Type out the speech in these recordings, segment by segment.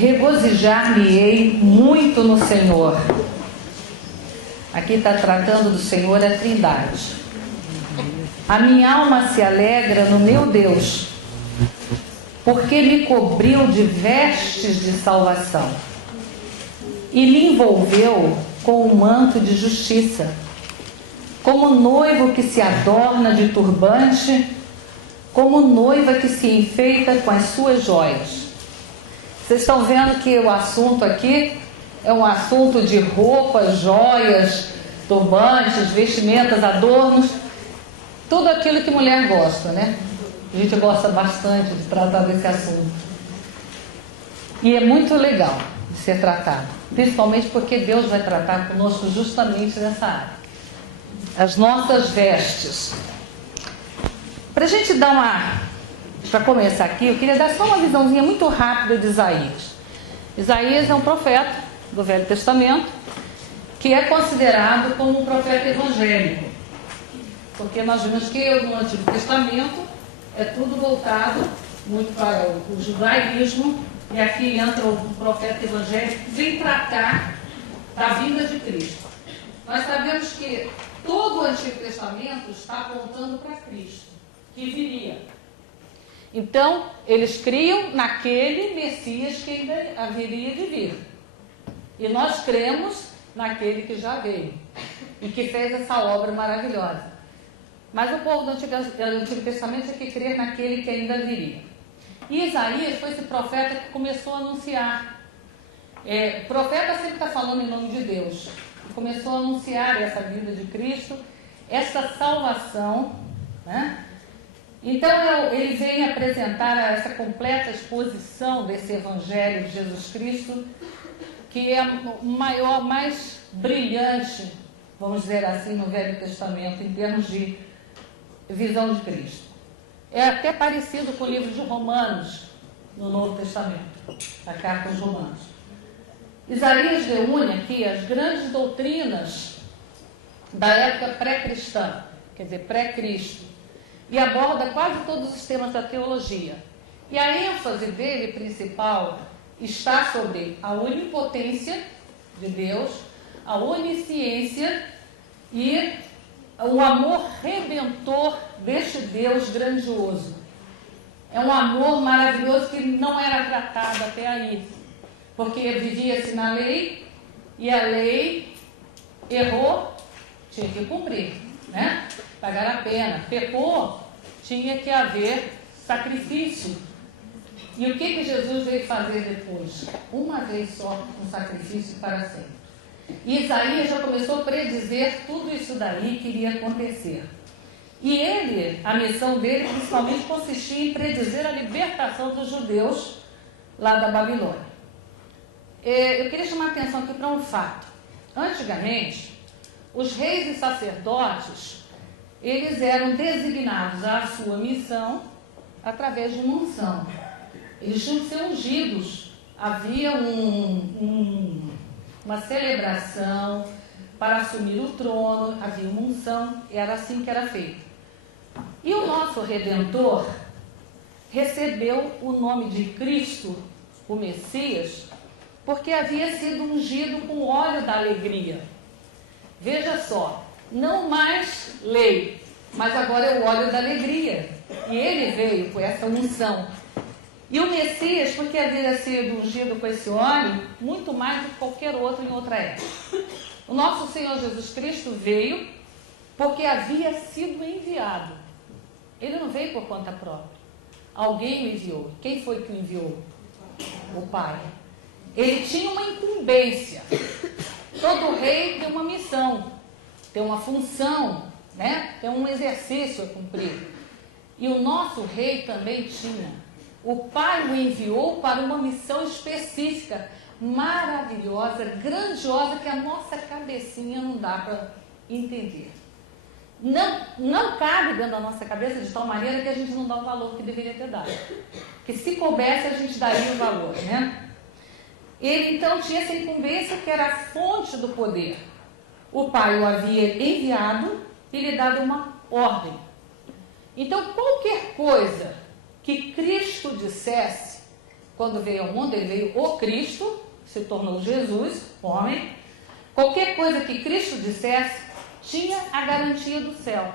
regozijar-me-ei muito no Senhor. Aqui está tratando do Senhor a Trindade. A minha alma se alegra no meu Deus, porque me cobriu de vestes de salvação e me envolveu com um manto de justiça, como noivo que se adorna de turbante, como noiva que se enfeita com as suas joias. Vocês estão vendo que o assunto aqui é um assunto de roupas, joias, turbantes, vestimentas, adornos, tudo aquilo que mulher gosta, né? A gente gosta bastante de tratar desse assunto. E é muito legal de ser tratado, principalmente porque Deus vai tratar conosco justamente nessa área. As nossas vestes. Para a gente dar para começar aqui, eu queria dar só uma visãozinha muito rápida de Isaías. Isaías é um profeta do Velho Testamento, que é considerado como um profeta evangélico, porque nós vimos que no Antigo Testamento é tudo voltado muito para o judaísmo, e aqui entra o profeta evangélico que vem tratar da vinda de Cristo. Nós sabemos que todo o Antigo Testamento está apontando para Cristo, que viria. Então, eles criam naquele Messias que ainda haveria de vir. E nós cremos naquele que já veio e que fez essa obra maravilhosa. Mas o povo do Antigo Testamento é que crê naquele que ainda viria. E Isaías foi esse profeta que começou a anunciar. O profeta sempre está falando em nome de Deus. Começou a anunciar essa vinda de Cristo, essa salvação, né? Então ele vem apresentar essa completa exposição desse Evangelho de Jesus Cristo, que é o maior, mais brilhante, vamos dizer assim, no Velho Testamento, em termos de visão de Cristo. É até parecido com o livro de Romanos, no Novo Testamento, a carta aos Romanos. Isaías reúne aqui as grandes doutrinas da época pré-cristã, quer dizer, pré-Cristo, e aborda quase todos os temas da teologia. E a ênfase dele principal está sobre a onipotência de Deus, a onisciência e o amor redentor deste Deus grandioso. É um amor maravilhoso que não era tratado até aí, porque vivia-se na lei, e a lei errou, tinha que cumprir, né? Pagar a pena. Pecou, tinha que haver sacrifício. E o que Jesus veio fazer depois? Uma vez só, um sacrifício para sempre. E Isaías já começou a predizer tudo isso daí que iria acontecer. E ele, a missão dele, principalmente, consistia em predizer a libertação dos judeus lá da Babilônia. Eu queria chamar a atenção aqui para um fato. Antigamente, os reis e sacerdotes, eles eram designados à sua missão através de uma unção. Eles tinham que ser ungidos. Havia uma celebração para assumir o trono, havia uma unção, era assim que era feito. E o nosso Redentor recebeu o nome de Cristo, o Messias, porque havia sido ungido com o óleo da alegria. Veja só, não mais lei, mas agora é o óleo da alegria. E ele veio com essa unção. E o Messias, porque havia sido ungido com esse óleo, muito mais do que qualquer outro em outra época. O nosso Senhor Jesus Cristo veio porque havia sido enviado. Ele não veio por conta própria. Alguém o enviou. Quem foi que o enviou? O Pai. Ele tinha uma incumbência. Todo rei tem uma missão, tem uma função, né? Tem um exercício a cumprir. E o nosso rei também tinha. O Pai o enviou para uma missão específica, maravilhosa, grandiosa, que a nossa cabecinha não dá para entender. Não cabe dentro da nossa cabeça de tal maneira que a gente não dá o valor que deveria ter dado. Que se coubesse, a gente daria o valor, né? Ele então tinha essa incumbência que era a fonte do poder. O Pai o havia enviado e lhe dado uma ordem. Então, qualquer coisa que Cristo dissesse, quando veio ao mundo, ele veio o Cristo, se tornou Jesus, homem. Qualquer coisa que Cristo dissesse, tinha a garantia do céu.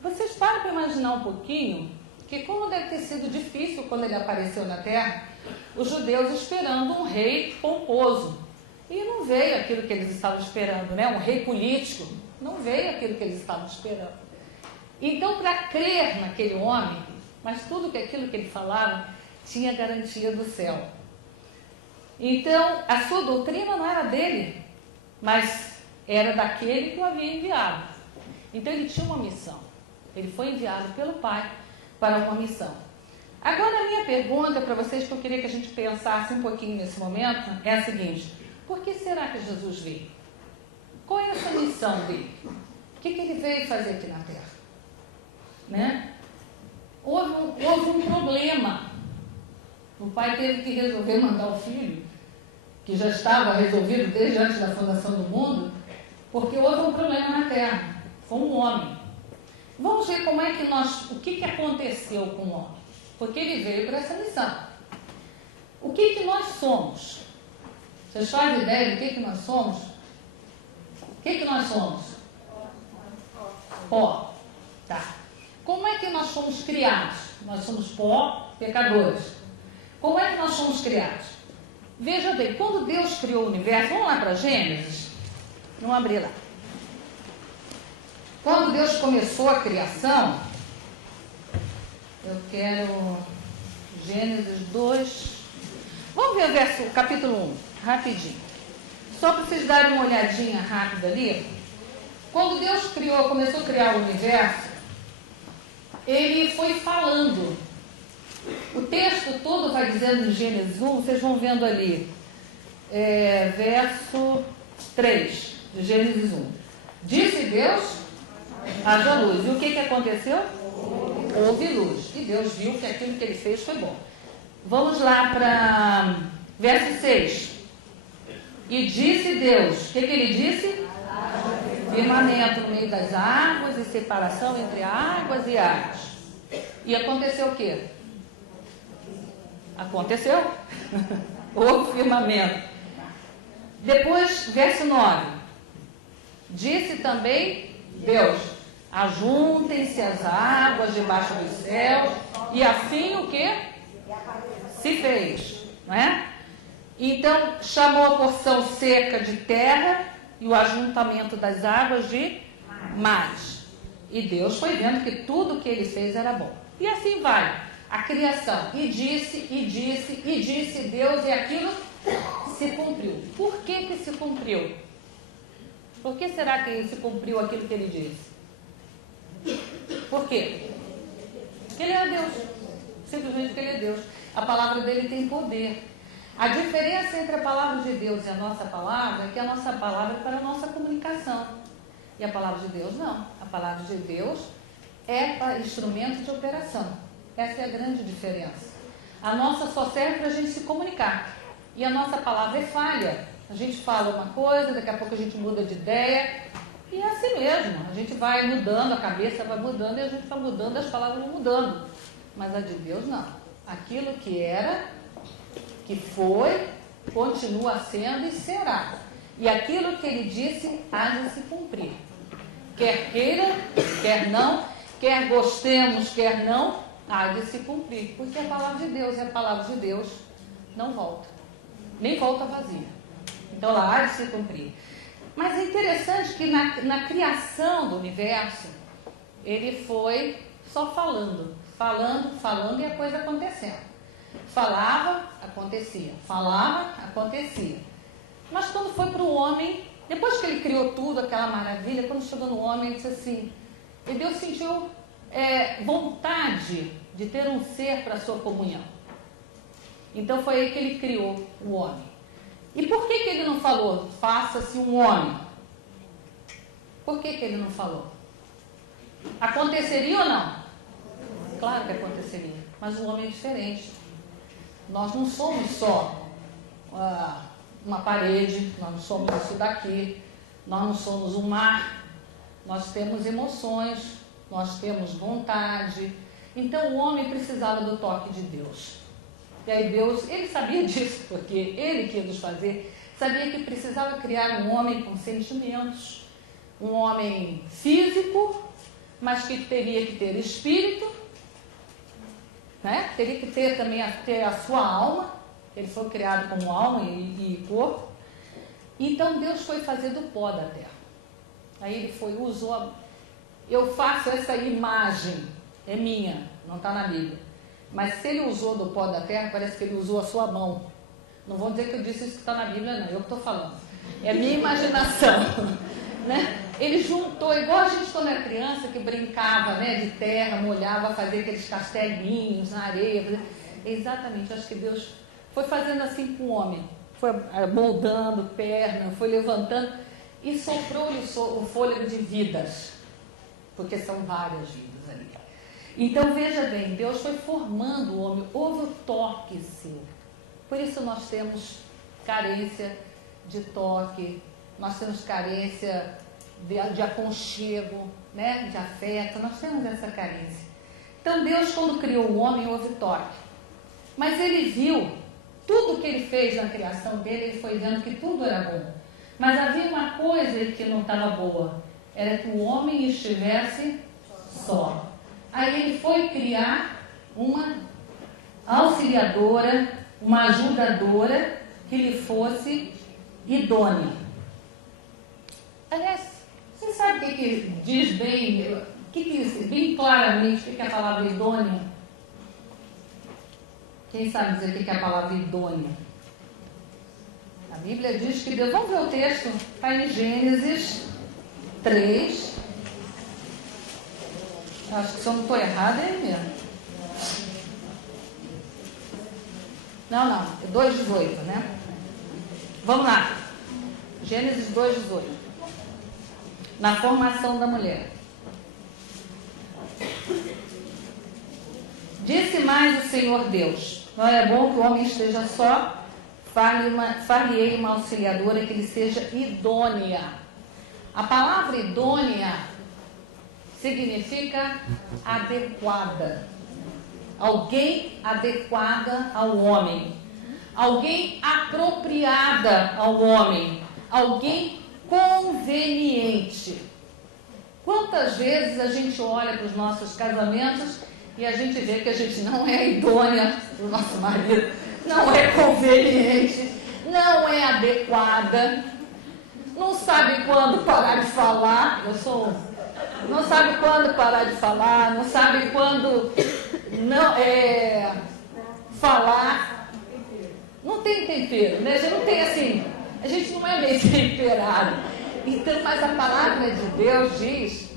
Vocês param para imaginar um pouquinho, que como deve ter sido difícil quando ele apareceu na Terra, os judeus esperando um rei pomposo. E não veio aquilo que eles estavam esperando, né? Um rei político. Não veio aquilo que eles estavam esperando. Então, para crer naquele homem, mas tudo aquilo que ele falava tinha garantia do céu. Então, a sua doutrina não era dele, mas era daquele que o havia enviado. Então, ele tinha uma missão. Ele foi enviado pelo Pai para uma missão. Agora, a minha pergunta para vocês, que eu queria que a gente pensasse um pouquinho nesse momento, é a seguinte: por que será que Jesus veio? Qual é essa missão dele? O que ele veio fazer aqui na Terra? Né? Houve um problema. O pai teve que resolver mandar o filho, que já estava resolvido desde antes da fundação do mundo, porque houve um problema na Terra. Foi um homem. Vamos ver o que aconteceu com o homem. Porque ele veio para essa missão. O que nós somos? Vocês fazem ideia do que nós somos? O que nós somos? Pó. Tá. Como é que nós somos criados? Nós somos pó, pecadores. Como é que nós somos criados? Veja bem, quando Deus criou o universo, vamos lá para Gênesis? Vamos abrir lá. Quando Deus começou a criação, eu quero Gênesis 2. Vamos ver o capítulo 1, rapidinho. Só para vocês darem uma olhadinha rápida ali. Quando Deus começou a criar o universo, ele foi falando. O texto todo vai dizendo em Gênesis 1, vocês vão vendo ali, verso 3 de Gênesis 1. Disse Deus, haja luz. E o que aconteceu? Houve luz. E Deus viu que aquilo que ele fez foi bom. Vamos lá para verso 6. E disse Deus, o que ele disse? Firmamento no meio das águas e separação entre águas e águas. E aconteceu o quê? Aconteceu. Houve firmamento. Depois, verso 9. Disse também Deus, ajuntem-se as águas debaixo dos céus, e assim o que? Se fez, não é? Então, chamou a porção seca de terra e o ajuntamento das águas de mares. E Deus foi vendo que tudo que ele fez era bom. E assim vai, a criação. E disse Deus, e aquilo se cumpriu. Por que se cumpriu? Por que será que se cumpriu aquilo que ele disse? Por quê? Porque ele é Deus. Simplesmente porque ele é Deus. A palavra dele tem poder. A diferença entre a palavra de Deus e a nossa palavra é que a nossa palavra é para a nossa comunicação. E a palavra de Deus não. A palavra de Deus é para instrumento de operação. Essa é a grande diferença. A nossa só serve para a gente se comunicar. E a nossa palavra é falha. A gente fala uma coisa, daqui a pouco a gente muda de ideia. E é assim mesmo. A gente vai mudando, a cabeça vai mudando e a gente vai mudando, as palavras vão mudando. Mas a de Deus não. Aquilo que era, que foi, continua sendo e será. E aquilo que ele disse há de se cumprir. Quer queira, quer não, quer gostemos, quer não, há de se cumprir. Porque a palavra de Deus, e a palavra de Deus não volta. Nem volta vazia. Então ela há de se cumprir. Mas é interessante que na criação do universo, ele foi só falando e a coisa acontecendo. Falava, acontecia. Falava, acontecia. Mas quando foi para o homem, depois que ele criou tudo, aquela maravilha, quando chegou no homem, ele disse assim, e Deus sentiu vontade de ter um ser para a sua comunhão. Então foi aí que ele criou o homem. E por que ele não falou, faça-se um homem? Por que ele não falou? Aconteceria ou não? Claro que aconteceria, mas o homem é diferente. Nós não somos só uma parede, nós não somos isso daqui, nós não somos um mar, nós temos emoções, nós temos vontade. Então o homem precisava do toque de Deus. E aí Deus, ele sabia disso, porque ele que ia nos fazer, sabia que precisava criar um homem com sentimentos, um homem físico, mas que teria que ter espírito, né? Teria que ter também ter a sua alma. Ele foi criado como alma e corpo. Então Deus foi fazer do pó da terra. Aí ele foi, usou. Eu faço essa imagem, é minha, não está na Bíblia. Mas se ele usou do pó da terra, parece que ele usou a sua mão. Não vou dizer que eu disse isso que está na Bíblia, não. Eu que estou falando. É minha imaginação. Né? Ele juntou, igual a gente quando era criança, que brincava, né, de terra, molhava, fazia aqueles castelinhos na areia. Exatamente, acho que Deus foi fazendo assim com o homem. Foi moldando perna, foi levantando e soprou-lhe o fôlego de vidas. Porque são várias vidas ali. Então veja bem, Deus foi formando o homem, houve o toque seu. Por isso nós temos carência de toque, nós temos carência de aconchego, né? De afeto, nós temos essa carência. Então Deus, quando criou o homem, houve toque. Mas ele viu, tudo que ele fez na criação dele, ele foi vendo que tudo era bom. Mas havia uma coisa que não estava boa, era que o homem estivesse só. Aí ele foi criar uma auxiliadora, uma ajudadora que lhe fosse idônea. Aliás, você sabe o que diz bem, bem claramente o que é a palavra idônea? Quem sabe dizer o que é a palavra idônea? A Bíblia diz que Deus, vamos ver o texto, está em Gênesis 3. Acho que se eu não estou errado, é ele mesmo. Não, é 2,18, né? Vamos lá. Gênesis 2,18. Na formação da mulher. Disse mais o Senhor Deus: não é bom que o homem esteja só, far-lhe-ei uma auxiliadora que lhe seja idônea. A palavra idônea significa adequada. Alguém adequada ao homem. Alguém apropriada ao homem. Alguém conveniente. Quantas vezes a gente olha para os nossos casamentos e a gente vê que a gente não é idônea para o nosso marido, não é conveniente, não é adequada, não sabe quando parar de falar. Não sabe quando parar de falar, não sabe quando não falar. Não tem tempero, né? A gente não tem assim, a gente não é meio temperado. Então, mas a palavra de Deus diz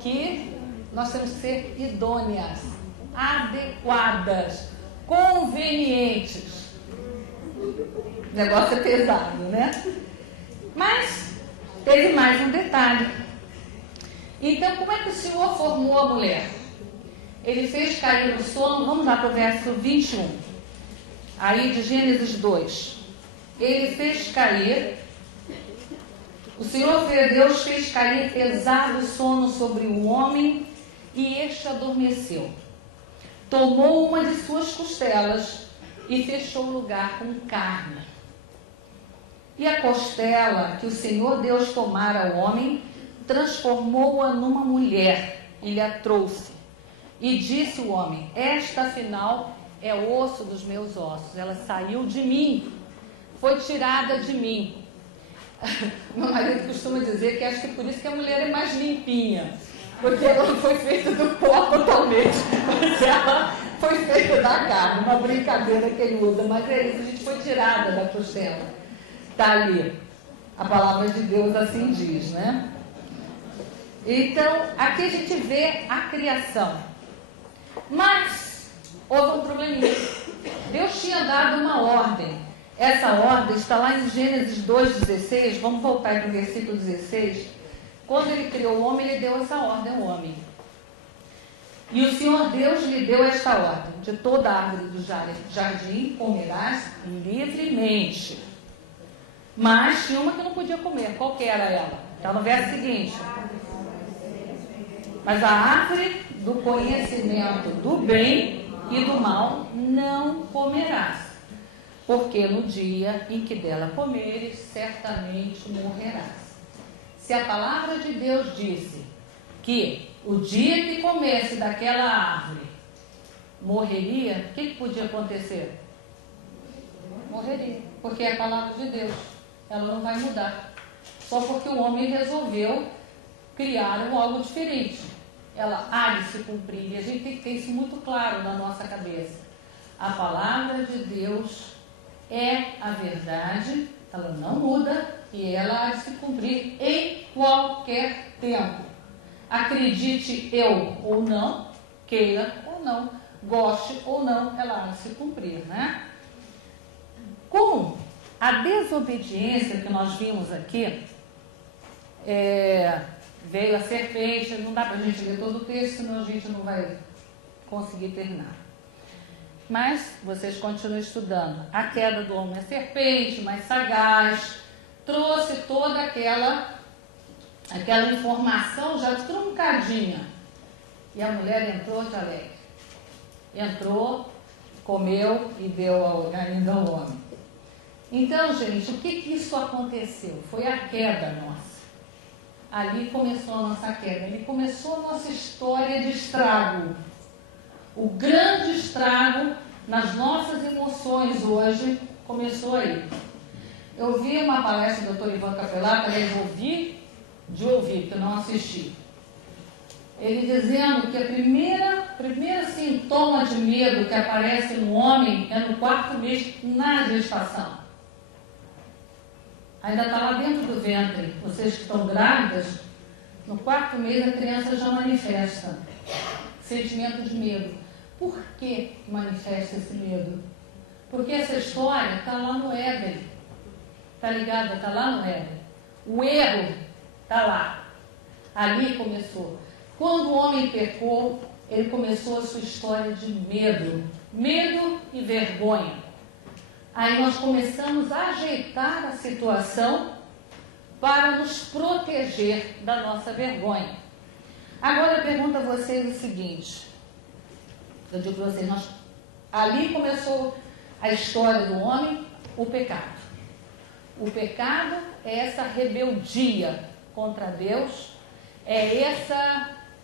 que nós temos que ser idôneas, adequadas, convenientes. O negócio é pesado, né? Mas teve mais um detalhe. Então, como é que o Senhor formou a mulher? Ele fez cair no sono, vamos lá para o verso 21, aí de Gênesis 2. Ele fez cair, o Senhor Deus fez cair pesado sono sobre o homem e este adormeceu. Tomou uma de suas costelas e fechou o lugar com carne. E a costela que o Senhor Deus tomara ao homem, transformou-a numa mulher e lhe a trouxe. E disse o homem: esta afinal é o osso dos meus ossos, ela saiu de mim, foi tirada de mim. Meu marido costuma dizer que acho que é por isso que a mulher é mais limpinha, porque ela não foi feita do pó totalmente, mas ela foi feita da carne, uma brincadeira que ele usa, mas é isso, a gente foi tirada da costela. Está ali, a palavra de Deus assim diz, né? Então, aqui a gente vê a criação. Mas houve um probleminha. Deus tinha dado uma ordem. Essa ordem está lá em Gênesis 2,16. Vamos voltar para o versículo 16. Quando ele criou o homem, ele deu essa ordem ao homem. E o Senhor Deus lhe deu esta ordem: de toda árvore do jardim comerás livremente. Mas tinha uma que não podia comer. Qual que era ela? Está no verso seguinte. Mas a árvore do conhecimento do bem e do mal não comerás, porque no dia em que dela comeres, certamente morrerás. Se a palavra de Deus disse que o dia que comesse daquela árvore morreria, o que podia acontecer? Morreria, porque é a palavra de Deus, ela não vai mudar. Só porque o homem resolveu criar algo diferente, ela há de se cumprir, e a gente tem que ter isso muito claro na nossa cabeça. A palavra de Deus é a verdade, ela não muda e ela há de se cumprir em qualquer tempo. Acredite eu ou não, queira ou não, goste ou não, ela há de se cumprir, né? Com a desobediência que nós vimos aqui, veio a serpente, não dá para a gente ler todo o texto, senão a gente não vai conseguir terminar. Mas vocês continuam estudando. A queda do homem, a serpente mais sagaz, trouxe toda aquela informação já truncadinha. E a mulher entrou de alegre. Entrou, comeu e deu ainda ao homem. Então, gente, o que isso aconteceu? Foi a queda nossa. Ali começou a nossa queda, ali começou a nossa história de estrago. O grande estrago nas nossas emoções hoje começou aí. Eu vi uma palestra do Dr. Ivan Capelato, aliás, ouvi, porque eu não assisti. Ele dizendo que a primeira sintoma de medo que aparece no homem é no 4º mês na gestação. Ainda está lá dentro do ventre. Vocês que estão grávidas, no 4º mês a criança já manifesta sentimento de medo. Por que manifesta esse medo? Porque essa história está lá no Éden. Está ligada? Está lá no Éden. O erro está lá. Ali começou. Quando o homem pecou, ele começou a sua história de medo. Medo e vergonha. Aí nós começamos a ajeitar a situação para nos proteger da nossa vergonha. Agora eu pergunto a vocês o seguinte. Eu digo para vocês, ali começou a história do homem, o pecado. O pecado é essa rebeldia contra Deus, é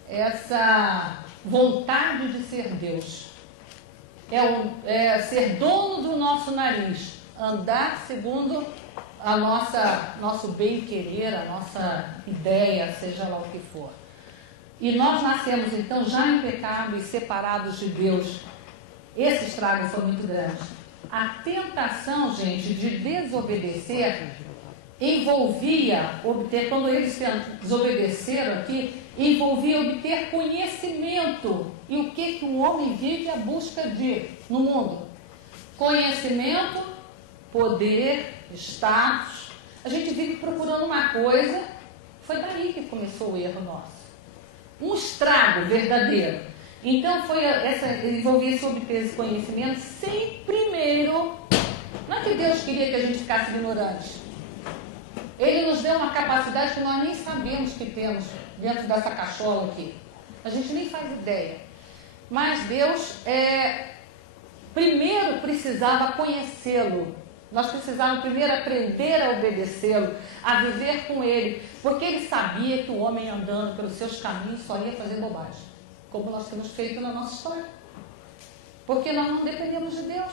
essa vontade de ser Deus. É ser dono do nosso nariz, andar segundo a nosso bem-querer, a nossa ideia, seja lá o que for. E nós nascemos então já em pecado e separados de Deus. Esse estrago foi muito grande. A tentação, gente, de desobedecer envolvia obter, quando eles desobedeceram aqui, envolvia obter conhecimento. E o que o homem vive à busca de no mundo? Conhecimento, poder, status. A gente vive procurando uma coisa. Foi daí que começou o erro nosso. Um estrago verdadeiro. Então envolvia se obter esse conhecimento sem primeiro. Não é que Deus queria que a gente ficasse ignorante. Ele nos deu uma capacidade que nós nem sabemos que temos dentro dessa cachola aqui. A gente nem faz ideia. Mas Deus primeiro precisava conhecê-lo. Nós precisávamos primeiro aprender a obedecê-lo, a viver com ele, porque ele sabia que o homem andando pelos seus caminhos só ia fazer bobagem, como nós temos feito na nossa história. Porque nós não dependemos de Deus,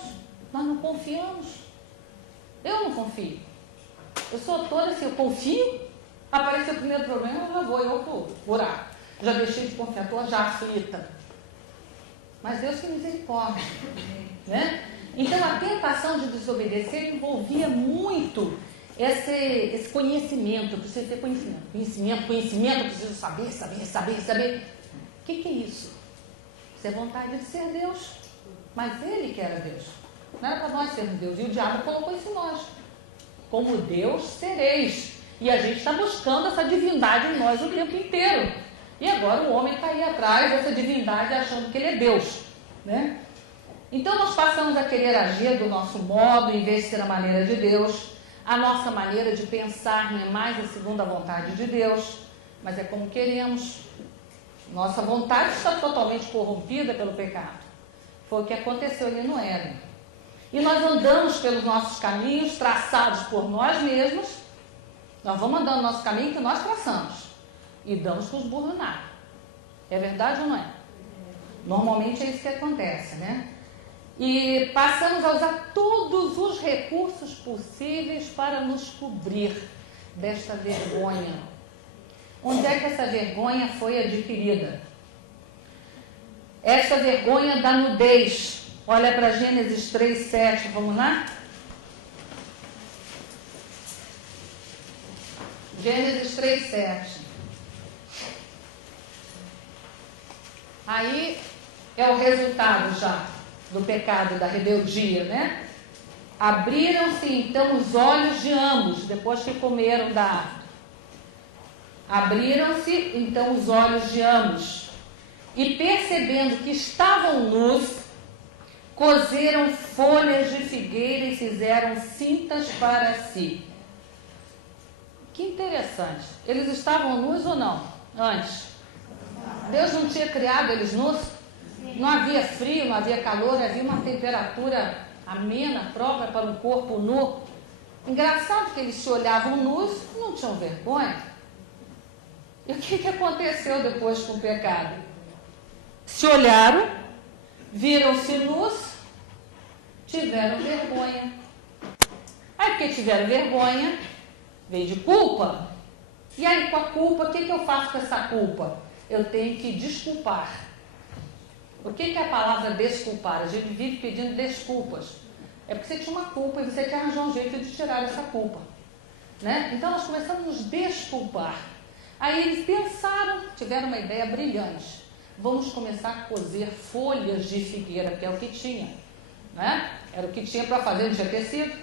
nós não confiamos. Eu não confio. Eu sou toda assim, eu confio, apareceu o primeiro problema, eu já vou em outro buraco. Já deixei de confiar, estou já aflita. Mas Deus tem misericórdia, né? Então a tentação de desobedecer envolvia muito esse conhecimento. Eu preciso ter conhecimento, eu preciso saber. O que é isso? Isso é vontade de ser Deus. Mas ele que era Deus. Não era para nós sermos Deus. E o diabo colocou isso em nós. Como Deus sereis. E a gente está buscando essa divindade em nós o tempo inteiro. E agora o homem está aí atrás dessa divindade achando que ele é Deus, né? Então nós passamos a querer agir do nosso modo, em vez de ser a maneira de Deus. A nossa maneira de pensar não é mais a segunda vontade de Deus, mas é como queremos. Nossa vontade está totalmente corrompida pelo pecado. Foi o que aconteceu ali no Éden. E nós andamos pelos nossos caminhos traçados por nós mesmos. Nós vamos andando no nosso caminho que nós traçamos. E damos com os burros na água. É verdade ou não é? Normalmente é isso que acontece, né? E passamos a usar todos os recursos possíveis para nos cobrir desta vergonha. Onde é que essa vergonha foi adquirida? Esta vergonha da nudez. Olha para Gênesis 3:7, vamos lá? Gênesis 3:7. Aí é o resultado já do pecado, da rebeldia, né? Abriram-se então os olhos de ambos, depois que comeram da árvore. Abriram-se então os olhos de ambos, e percebendo que estavam nus, coseram folhas de figueira e fizeram cintas para si. Que interessante. Eles estavam nus ou não? Antes. Deus não tinha criado eles nus? Não havia frio, não havia calor, havia uma temperatura amena, própria para um corpo nu. Engraçado que eles se olhavam nus e não tinham vergonha. E o que aconteceu depois com o pecado? Se olharam, viram-se nus, tiveram vergonha. Aí porque tiveram vergonha, veio de culpa. E aí com a culpa, o que eu faço com essa culpa? Eu tenho que desculpar. O que é a palavra desculpar? A gente vive pedindo desculpas. É porque você tinha uma culpa e você quer arranjar um jeito de tirar essa culpa, né? Então nós começamos a nos desculpar. Aí eles pensaram, tiveram uma ideia brilhante. Vamos começar a cozer folhas de figueira, que é o que tinha, né? Era o que tinha para fazer, não tinha tecido.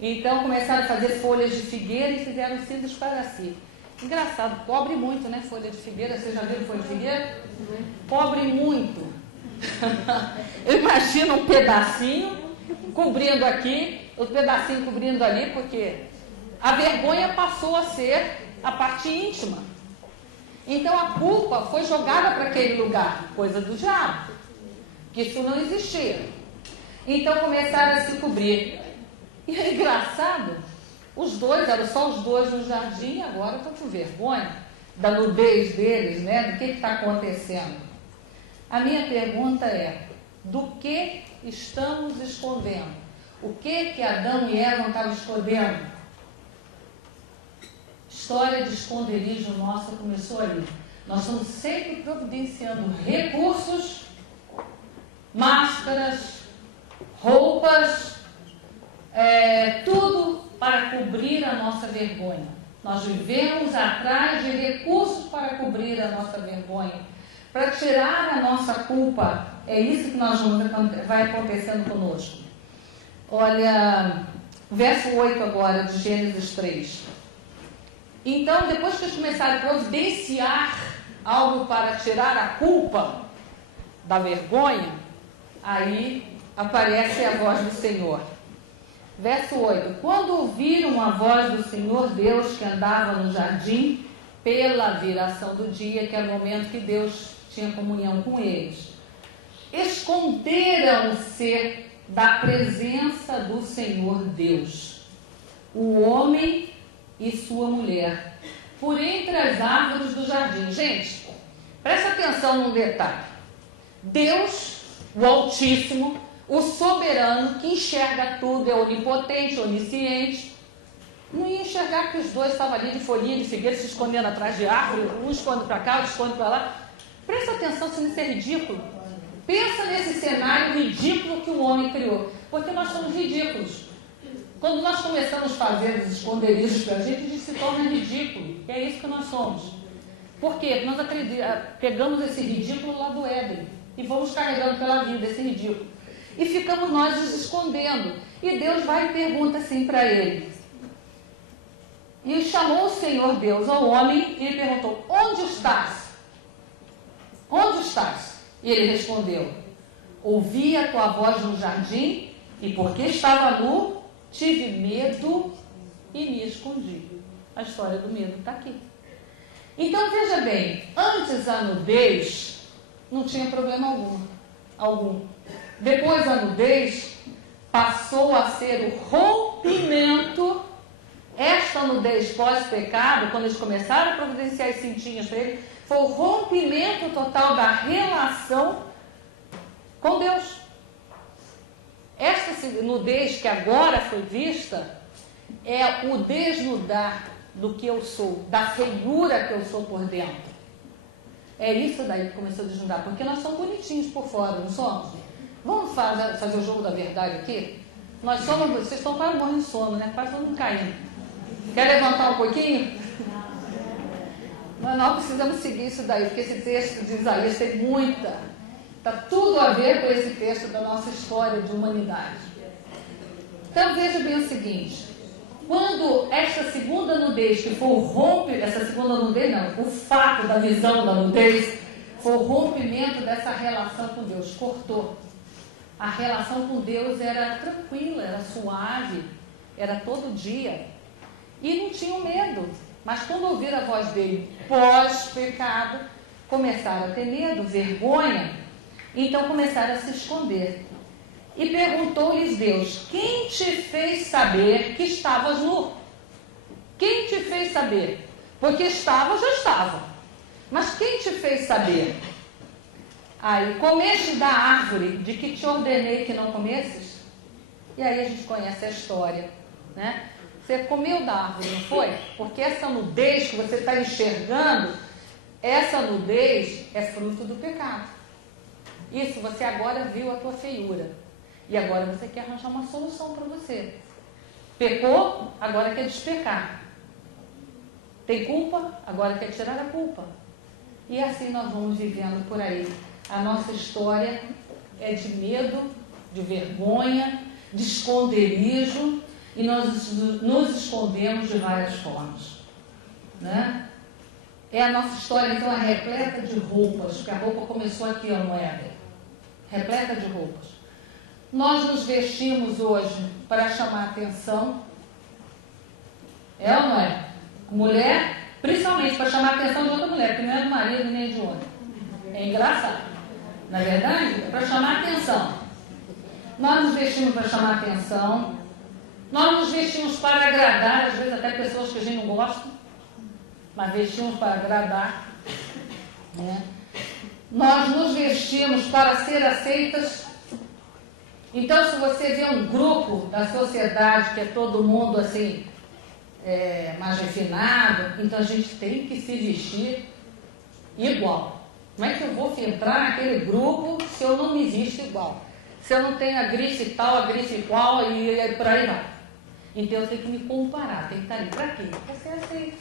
Então começaram a fazer folhas de figueira e fizeram cintas para si. Engraçado, cobre muito, né? Folha de figueira, vocês já viram folha de figueira? Cobre muito. Eu imagino um pedacinho cobrindo aqui, outro pedacinho cobrindo ali, porque a vergonha passou a ser a parte íntima. Então a culpa foi jogada para aquele lugar, coisa do diabo, que isso não existia. Então começaram a se cobrir. E é engraçado, os dois, eram só os dois no jardim, agora estão com vergonha da nudez deles, né? Do que está acontecendo. A minha pergunta é, do que estamos escondendo? O que Adão e Eva estavam escondendo? História de esconderijo nossa começou ali. Nós estamos sempre providenciando recursos, máscaras, roupas, tudo para cobrir a nossa vergonha. Nós vivemos atrás de recursos para cobrir a nossa vergonha, para tirar a nossa culpa. É isso que vai acontecendo conosco. Olha, verso 8 agora de Gênesis 3. Então, depois que eles começaram a providenciar algo para tirar a culpa da vergonha, aí aparece a voz do Senhor. Verso 8. Quando ouviram a voz do Senhor Deus que andava no jardim, pela viração do dia, que era o momento que Deus tinha comunhão com eles, esconderam-se da presença do Senhor Deus, o homem e sua mulher, por entre as árvores do jardim. Gente, presta atenção num detalhe. Deus, o Altíssimo, o soberano, que enxerga tudo, é onipotente, onisciente, não ia enxergar que os dois estavam ali de folhinha de figueira se escondendo atrás de árvore, um esconde para cá, outro esconde para lá. Presta atenção se isso é ridículo. Pensa nesse cenário ridículo que o homem criou, porque nós somos ridículos. Quando nós começamos a fazer os esconderijos para a gente se torna ridículo. E é isso que nós somos. Por quê? Porque nós pegamos esse ridículo lá do Éden e vamos carregando pela vida esse ridículo. E ficamos nós nos escondendo. E Deus vai e pergunta assim para ele. E chamou o Senhor Deus ao homem e ele perguntou, onde estás? Onde estás? E ele respondeu, ouvi a tua voz no jardim e porque estava nu, tive medo e me escondi. A história do medo está aqui. Então veja bem, antes a nudez não tinha problema algum. algum. Depois a nudez passou a ser o rompimento. Esta nudez pós-pecado, quando eles começaram a providenciar as cintinhas para ele, foi o rompimento total da relação com Deus. Esta nudez que agora foi vista é o desnudar do que eu sou, da feiura que eu sou por dentro. É isso daí que começou a desnudar, porque nós somos bonitinhos por fora, não somos? Vamos fazer o jogo da verdade aqui? Nós somos, vocês estão quase morrendo de sono, né? Quase todo mundo caindo. Quer levantar um pouquinho? Mas nós precisamos seguir isso daí, porque esse texto de Isaías tem está tudo a ver com esse texto da nossa história de humanidade. Então veja bem o seguinte, quando esta segunda nudez, que foi o rompimento, essa segunda nudez não, o fato da visão da nudez, foi o rompimento dessa relação com Deus, cortou. A relação com Deus era tranquila, era suave, era todo dia. E não tinham medo. Mas quando ouviram a voz dele pós-pecado, começaram a ter medo, vergonha, então começaram a se esconder. E perguntou-lhes Deus, quem te fez saber que estavas nu? Quem te fez saber? Porque estava, já estava. Mas quem te fez saber? Aí, comeste da árvore de que te ordenei que não comesses? E aí a gente conhece a história, né? Você comeu da árvore, não foi? Porque essa nudez que você está enxergando, essa nudez é fruto do pecado. Isso, você agora viu a tua feiura. E agora você quer arranjar uma solução para você. Pecou, agora quer despecar. Tem culpa, agora quer tirar a culpa. E assim nós vamos vivendo por aí. A nossa história é de medo, de vergonha, de esconderijo, e nós nos escondemos de várias formas, né? A nossa história, então, é repleta de roupas, porque a roupa começou aqui, ó, no Éden. Repleta de roupas. Nós nos vestimos hoje para chamar atenção. É ou não é? Mulher, principalmente para chamar a atenção de outra mulher, que não é do marido nem de outra. É engraçado. Na verdade, é para chamar atenção. Nós nos vestimos para chamar atenção. Nós nos vestimos para agradar, às vezes até pessoas que a gente não gosta, mas vestimos para agradar, né? Nós nos vestimos para ser aceitas. Então, se você vê um grupo da sociedade que é todo mundo assim, mais refinado, então a gente tem que se vestir igual. Como é que eu vou entrar naquele grupo se eu não me visto igual? Se eu não tenho a grife tal, a grife igual e por aí vai. Então eu tenho que me comparar, tem que estar ali. Para quê? Para ser aceito.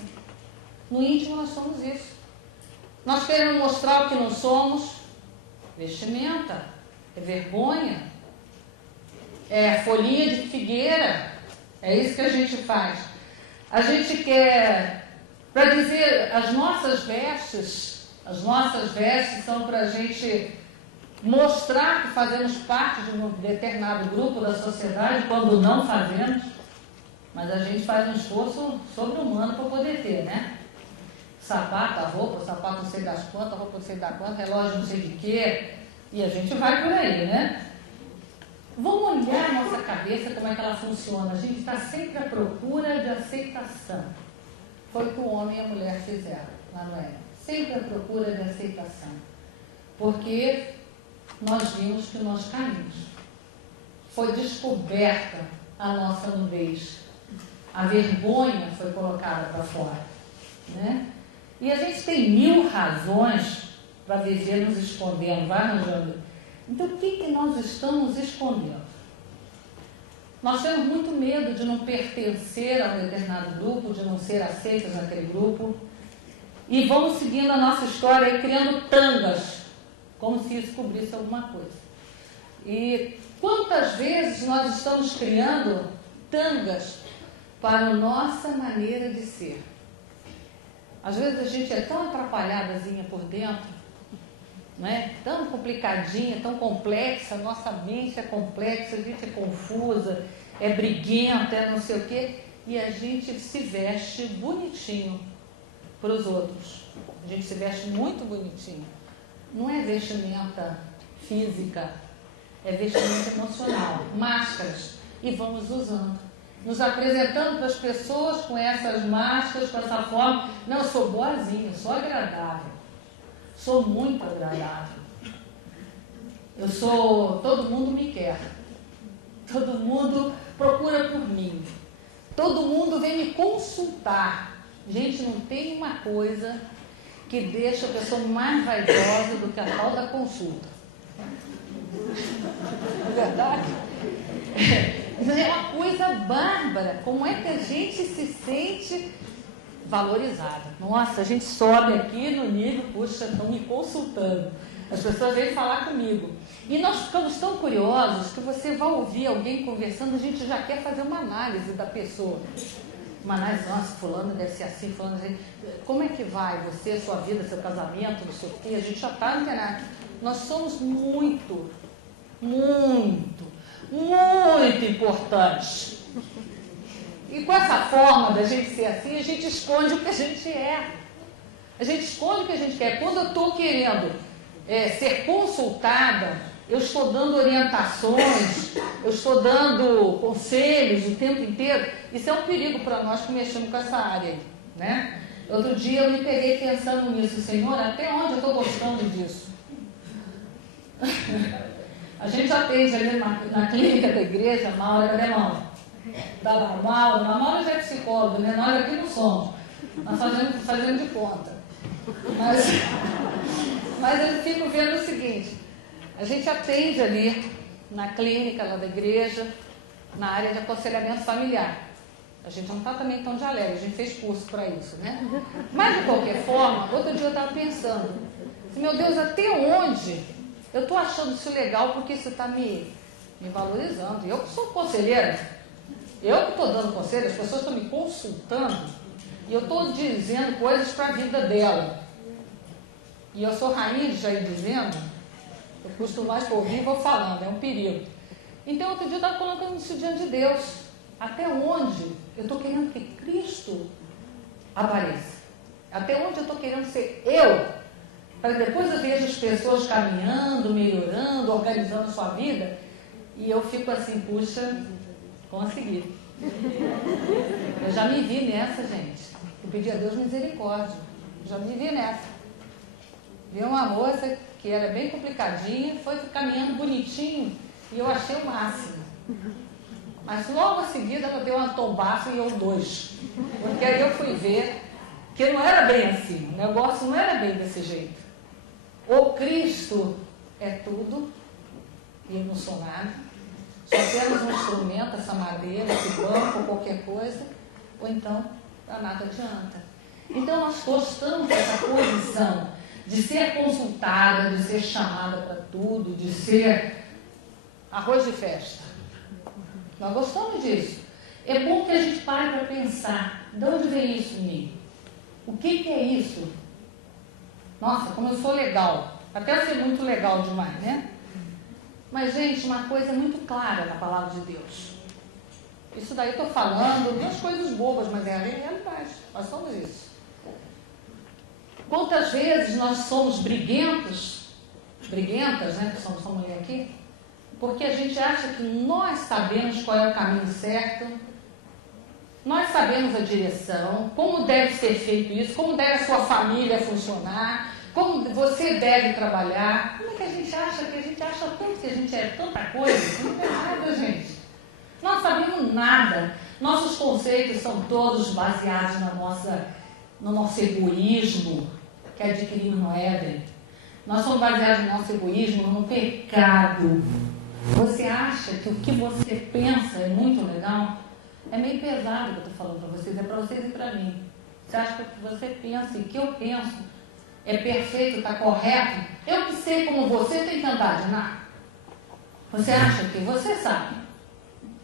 No íntimo nós somos isso. Nós queremos mostrar o que não somos. Vestimenta, é vergonha, é folhinha de figueira. É isso que a gente faz. A gente quer, para dizer, as nossas vestes são para a gente mostrar que fazemos parte de um determinado grupo da sociedade, quando não fazemos, mas a gente faz um esforço sobre-humano para poder ter, né? Sapato, a roupa, sapato não sei das quantas, roupa não sei da quantas, relógio não sei de quê, e a gente vai por aí, né? Vamos olhar a nossa cabeça, como é que ela funciona. A gente está sempre à procura de aceitação. Foi o que o homem e a mulher fizeram lá no Éden. Sempre à procura de aceitação. Porque nós vimos que nós caímos. Foi descoberta a nossa nudez. A vergonha foi colocada para fora, né? E a gente tem 1000 razões para viver nos escondendo, vai arranjando. Então, o que nós estamos escondendo? Nós temos muito medo de não pertencer a um determinado grupo, de não ser aceitos naquele grupo. E vamos seguindo a nossa história e criando tangas, como se isso cobrisse alguma coisa. E quantas vezes nós estamos criando tangas para a nossa maneira de ser? Às vezes a gente é tão atrapalhadazinha por dentro, né? Tão complicadinha, tão complexa, nossa mente é complexa, a gente é confusa, é briguenta, é não sei o quê, e a gente se veste bonitinho para os outros. A gente se veste muito bonitinho. Não é vestimenta física, é vestimento emocional, máscaras. E vamos usando, nos apresentando para as pessoas com essas máscaras, com essa forma. Não, eu sou boazinha, sou agradável, sou muito agradável. Todo mundo me quer, todo mundo procura por mim, todo mundo vem me consultar. Gente, não tem uma coisa que deixa a pessoa mais vaidosa do que a tal da consulta. Não é verdade? É uma coisa bárbara. Como é que a gente se sente valorizada? Nossa, a gente sobe aqui no nível, puxa, estão me consultando. As pessoas vêm falar comigo. E nós ficamos tão curiosos que você vai ouvir alguém conversando, a gente já quer fazer uma análise da pessoa. Uma análise, nossa, fulano deve ser assim, fulano assim. Como é que vai você, sua vida, seu casamento, não sei o quê? A gente já está antenado. Nós somos muito importantes. E com essa forma da gente ser assim, a gente esconde o que a gente é. A gente esconde o que a gente quer. Quando eu estou querendo ser consultada, eu estou dando orientações, eu estou dando conselhos o tempo inteiro. Isso é um perigo para nós que mexemos com essa área, né? Outro dia eu me peguei pensando nisso, Senhor, até onde eu estou gostando disso? A gente atende ali na clínica da igreja, Maura, cadê a Maura? A Maura já é psicóloga, né? Nós aqui não somos, nós fazendo de conta. Mas eu fico vendo o seguinte, a gente atende ali na clínica lá da igreja, na área de aconselhamento familiar. A gente não está também tão de alegre, a gente fez curso para isso, né? Mas de qualquer forma, outro dia eu estava pensando, meu Deus, até onde eu estou achando isso legal, porque isso está me valorizando. Eu que sou conselheira, eu que estou dando conselho, as pessoas estão me consultando e eu estou dizendo coisas para a vida dela. E eu sou rainha de já ir dizendo, eu costumo mais por ouvir e vou falando, é um perigo. Então, outro dia eu estava colocando isso diante de Deus. Até onde eu estou querendo que Cristo apareça? Até onde eu estou querendo ser eu? Para que depois eu veja as pessoas caminhando, melhorando, organizando a sua vida, e eu fico assim, puxa, consegui. Eu já me vi nessa, gente. Eu pedi a Deus misericórdia. Eu já me vi nessa. Vi uma moça que era bem complicadinha, foi caminhando bonitinho, e eu achei o máximo. Mas logo a seguida ela deu uma tombaça e eu dois. Porque aí eu fui ver que não era bem assim, o negócio não era bem desse jeito. Ou Cristo é tudo, e eu não sou nada, só temos um instrumento, essa madeira, esse banco, qualquer coisa, ou então nada adianta. Então nós gostamos dessa posição de ser consultada, de ser chamada para tudo, de ser arroz de festa. Nós gostamos disso. É bom que a gente pare para pensar, de onde vem isso em mim? O que é isso? Nossa, como eu sou legal. Até ser muito legal demais, né? Mas, gente, uma coisa muito clara na palavra de Deus. Isso daí eu estou falando, não as coisas bobas, mas é a realidade. Nós somos isso. Quantas vezes nós somos briguentas, né, que somos uma mulher aqui, porque a gente acha que nós sabemos qual é o caminho certo, nós sabemos a direção, como deve ser feito isso, como deve a sua família funcionar, como você deve trabalhar. Como é que a gente acha tanto que a gente é tanta coisa? Não é nada, gente. Nós sabemos nada. Nossos conceitos são todos baseados no nosso egoísmo que adquirimos no Éden. Nós somos baseados no nosso egoísmo, no pecado. Você acha que o que você pensa é muito legal? É meio pesado o que eu estou falando para vocês, é para vocês e para mim. Você acha que o que você pensa e o que eu penso é perfeito, está correto? Eu que sei como você tem que andar de nada. Você acha que você sabe?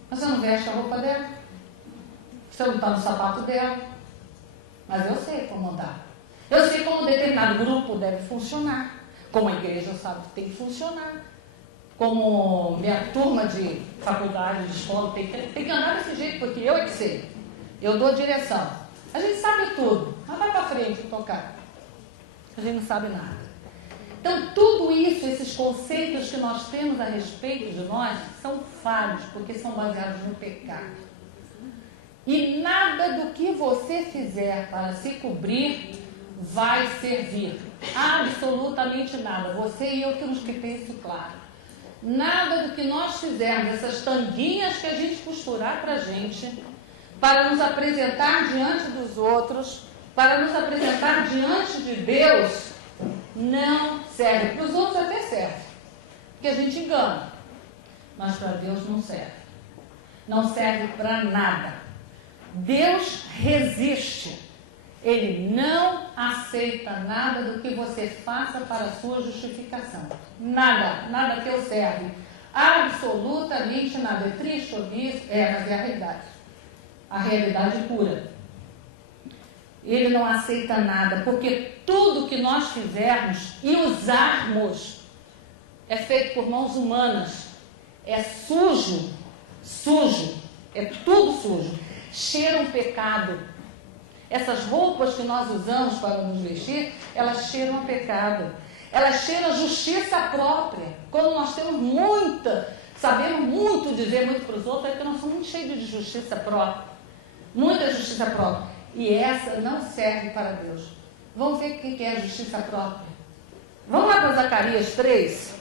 Você não veste a roupa dela. Você não está no sapato dela. Mas eu sei como andar. Eu sei como determinado grupo deve funcionar. Como a igreja sabe que tem que funcionar. Como minha turma de faculdade, de escola, tem que andar desse jeito, porque eu é que sei. Eu dou direção. A gente sabe tudo, mas vai para frente tocar. A gente não sabe nada. Então, tudo isso, esses conceitos que nós temos a respeito de nós, são falhos, porque são baseados no pecado. E nada do que você fizer para se cobrir vai servir. Absolutamente nada. Você e eu temos que ter isso claro. Nada do que nós fizermos, essas tanguinhas que a gente costurar para a gente, para nos apresentar diante dos outros, para nos apresentar diante de Deus, não serve. Para os outros até serve, porque a gente engana. Mas para Deus não serve. Não serve para nada. Deus resiste. Ele não aceita nada do que você faça para a sua justificação. Nada, nada que eu serve. Absolutamente nada. É triste ouvir isso? Mas é a realidade. A realidade pura. Ele não aceita nada, porque tudo que nós fizermos e usarmos é feito por mãos humanas. É sujo, sujo, é tudo sujo. Cheira um pecado. Essas roupas que nós usamos para nos vestir, elas cheiram a pecado. Elas cheiram a justiça própria. Quando nós temos sabemos muito dizer muito para os outros, é que nós somos muito cheios de justiça própria. Muita justiça própria. E essa não serve para Deus. Vamos ver o que é a justiça própria. Vamos lá para Zacarias 3.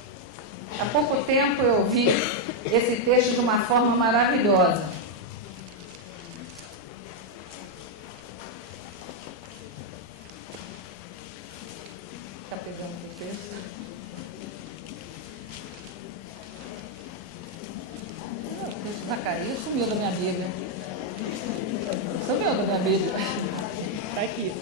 Há pouco tempo eu vi esse texto de uma forma maravilhosa. Está pegando o texto? O texto Zacarias sumiu da minha Bíblia. Sumiu da minha Bíblia. Está aqui.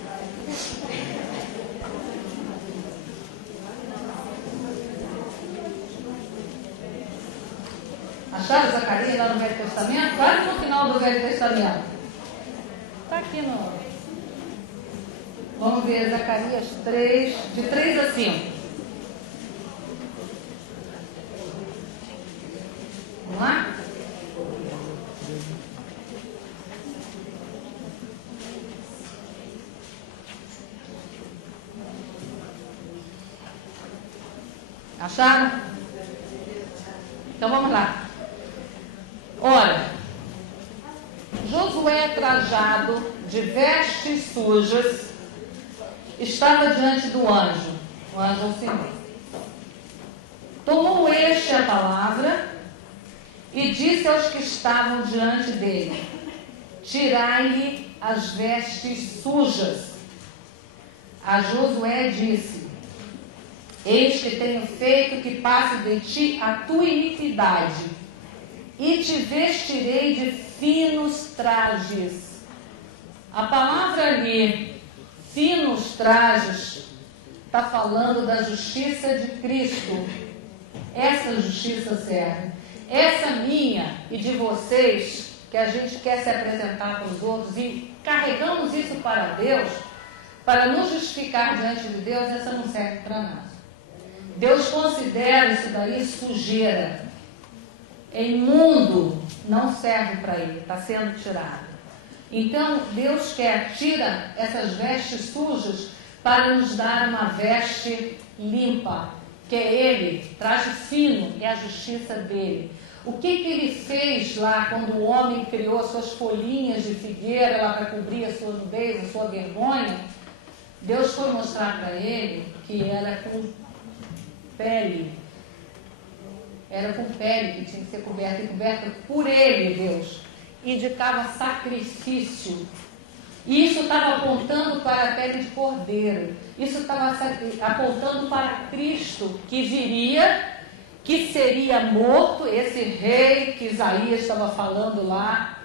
Acharam Zacarias lá no Velho Testamento? Quase no final do Velho Testamento. Está aqui no... Vamos ver Zacarias 3, de 3 a 5. Vamos lá? Acharam? Então vamos lá. Ora, Josué, trajado de vestes sujas, estava diante do anjo. O anjo é o Senhor. Tomou este a palavra e disse aos que estavam diante dele: tirai-lhe as vestes sujas. A Josué disse: eis que tenho feito que passe de ti a tua iniquidade, e te vestirei de finos trajes. A palavra ali, finos trajes, está falando da justiça de Cristo. Essa justiça serve. Essa minha e de vocês, que a gente quer se apresentar para os outros e carregamos isso para Deus, para nos justificar diante de Deus, essa não serve para nada. Deus considera isso daí sujeira. É imundo, não serve para ele, está sendo tirado. Então, Deus tira essas vestes sujas para nos dar uma veste limpa, que é ele, traje fino, é a justiça dele. O que ele fez lá quando o homem criou suas folhinhas de figueira lá para cobrir a sua nudez, a sua vergonha? Deus foi mostrar para ele que era com pele. Era com pele que tinha que ser coberta, e coberta por ele, Deus. Indicava sacrifício. E isso estava apontando para a pele de cordeiro. Isso estava apontando para Cristo, que viria, que seria morto, esse rei que Isaías estava falando lá,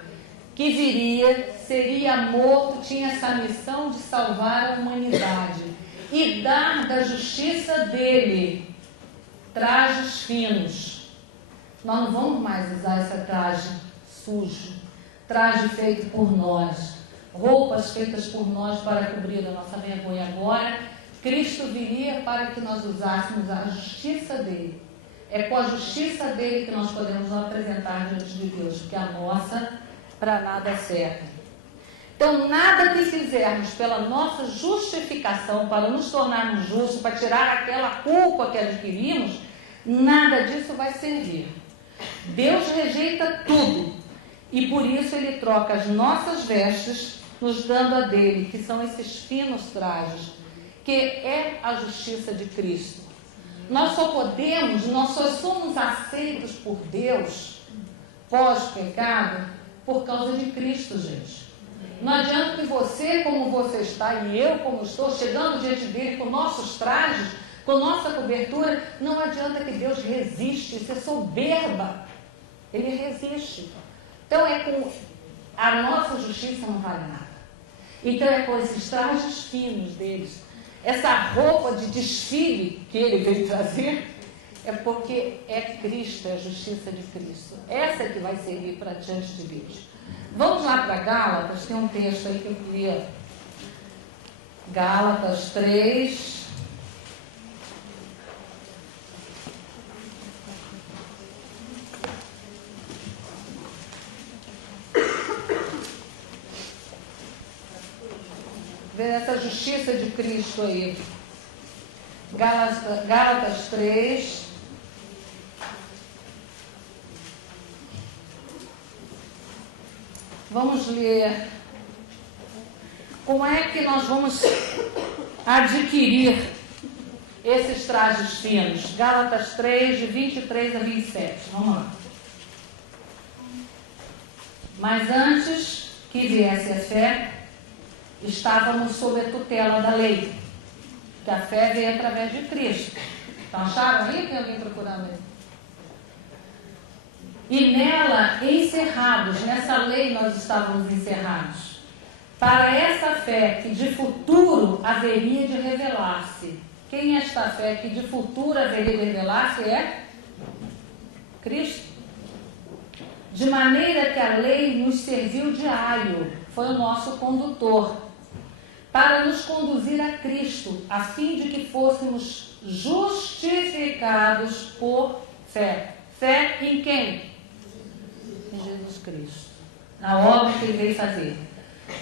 que viria, seria morto, tinha essa missão de salvar a humanidade e dar da justiça dele trajes finos. Nós não vamos mais usar essa traje sujo, traje feito por nós, roupas feitas por nós para cobrir a nossa vergonha. Agora, Cristo viria para que nós usássemos a justiça dele. É com a justiça dele que nós podemos nos apresentar diante de Deus, porque a nossa para nada serve. Então, nada que fizermos pela nossa justificação, para nos tornarmos justos, para tirar aquela culpa que adquirimos, nada disso vai servir. Deus rejeita tudo e por isso Ele troca as nossas vestes, nos dando a dele, que são esses finos trajes, que é a justiça de Cristo. Nós só somos aceitos por Deus, pós-pecado, por causa de Cristo, gente. Não adianta que você, como você está, e eu, como estou, chegando diante dele com nossos trajes, com nossa cobertura, não adianta que Deus resiste, isso é soberba. Ele resiste. Então é com a nossa justiça não vale nada. Então é com esses trajes finos deles, essa roupa de desfile que ele veio trazer, é porque é Cristo, é a justiça de Cristo. Essa é que vai servir para diante de Deus. Vamos lá para Gálatas, tem um texto aí que eu queria. Gálatas 3. Ver essa justiça de Cristo aí. Gálatas 3. Vamos ler. Como é que nós vamos adquirir esses trajes finos? Gálatas 3, de 23 a 27. Vamos lá. Mas antes que viesse a fé, estávamos sob a tutela da lei, que a fé veio através de Cristo. Então, acharam aí? Tem alguém procurando aí? E nela, encerrados, nessa lei nós estávamos encerrados, para essa fé que de futuro haveria de revelar-se. Quem é esta fé que de futuro haveria de revelar-se? É Cristo. De maneira que a lei nos serviu de aio, foi o nosso condutor, para nos conduzir a Cristo, a fim de que fôssemos justificados por fé. Fé em quem? Em Jesus Cristo, na obra que Ele veio fazer.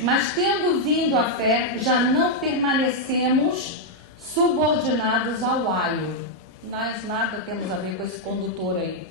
Mas tendo vindo a fé, já não permanecemos subordinados ao aio. Nós nada temos a ver com esse condutor aí.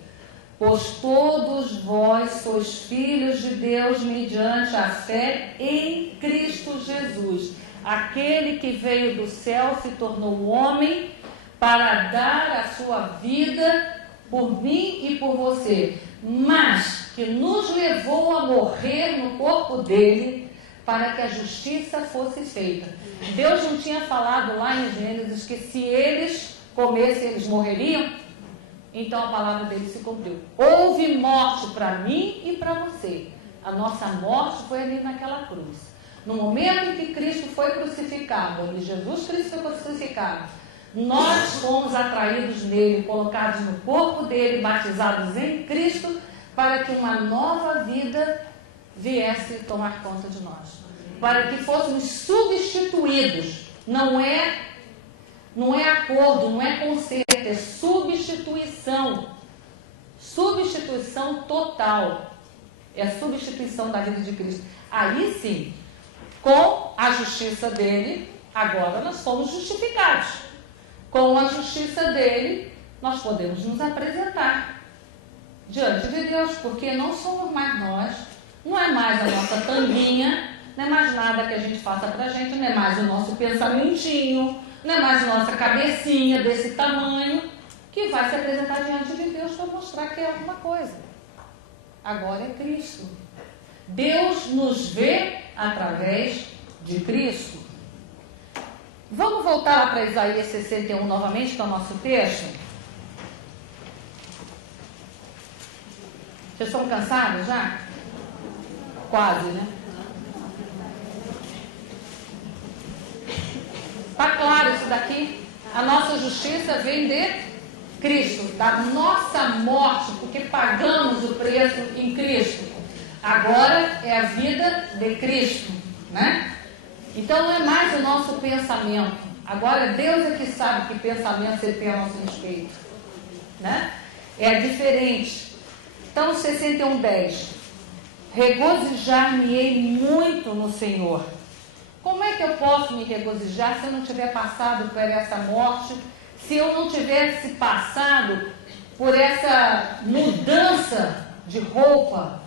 Pois todos vós sois filhos de Deus mediante a fé em Cristo Jesus. Aquele que veio do céu se tornou homem para dar a sua vida por mim e por você, mas que nos levou a morrer no corpo dele para que a justiça fosse feita. Deus não tinha falado lá em Gênesis que se eles comessem, eles morreriam? Então a palavra dele se cumpriu. Houve morte para mim e para você. A nossa morte foi ali naquela cruz. No momento em que Cristo foi crucificado, onde Jesus Cristo foi crucificado, nós fomos atraídos nele, colocados no corpo dele, batizados em Cristo, para que uma nova vida viesse tomar conta de nós. Para que fôssemos substituídos. Não é acordo, não é conserto, é substituição. Substituição total. É a substituição da vida de Cristo. Aí sim, com a justiça dele, agora nós somos justificados. Com a justiça dele, nós podemos nos apresentar diante de Deus, porque não somos mais nós, não é mais a nossa tanguinha, não é mais nada que a gente faça pra gente, não é mais o nosso pensamentinho, não é mais a nossa cabecinha desse tamanho, que vai se apresentar diante de Deus para mostrar que é alguma coisa. Agora é Cristo. Deus nos vê através de Cristo. Vamos voltar lá para Isaías 61 novamente, que é o nosso texto. Vocês estão cansados já? Quase, né? Está claro isso daqui? A nossa justiça vem de Cristo, da nossa morte, porque pagamos o preço em Cristo. Agora é a vida de Cristo, né? Então não é mais o nosso pensamento. Agora Deus é que sabe que pensamento ele tem a nosso respeito, né? É diferente. Então 61:10. regozijar-me-ei muito no Senhor. Como é que eu posso me regozijar se eu não tiver passado por essa morte, se eu não tivesse passado por essa mudança de roupa,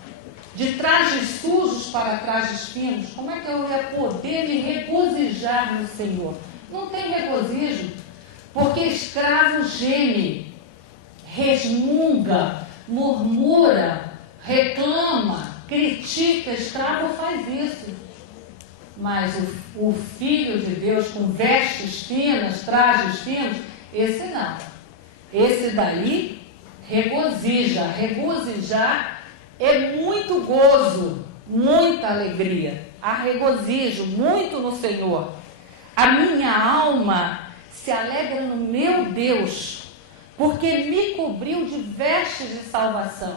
de trajes sujos para trajes finos? Como é que eu ia poder me regozijar no Senhor? Não tem regozijo, porque escravo geme, resmunga, murmura, reclama, critica. Escravo faz isso. Mas o Filho de Deus com vestes finas, trajes finos, esse não. Esse daí regozija. Regozijar é muito gozo, muita alegria. Há regozijo muito no Senhor. A minha alma se alegra no meu Deus, porque me cobriu de vestes de salvação.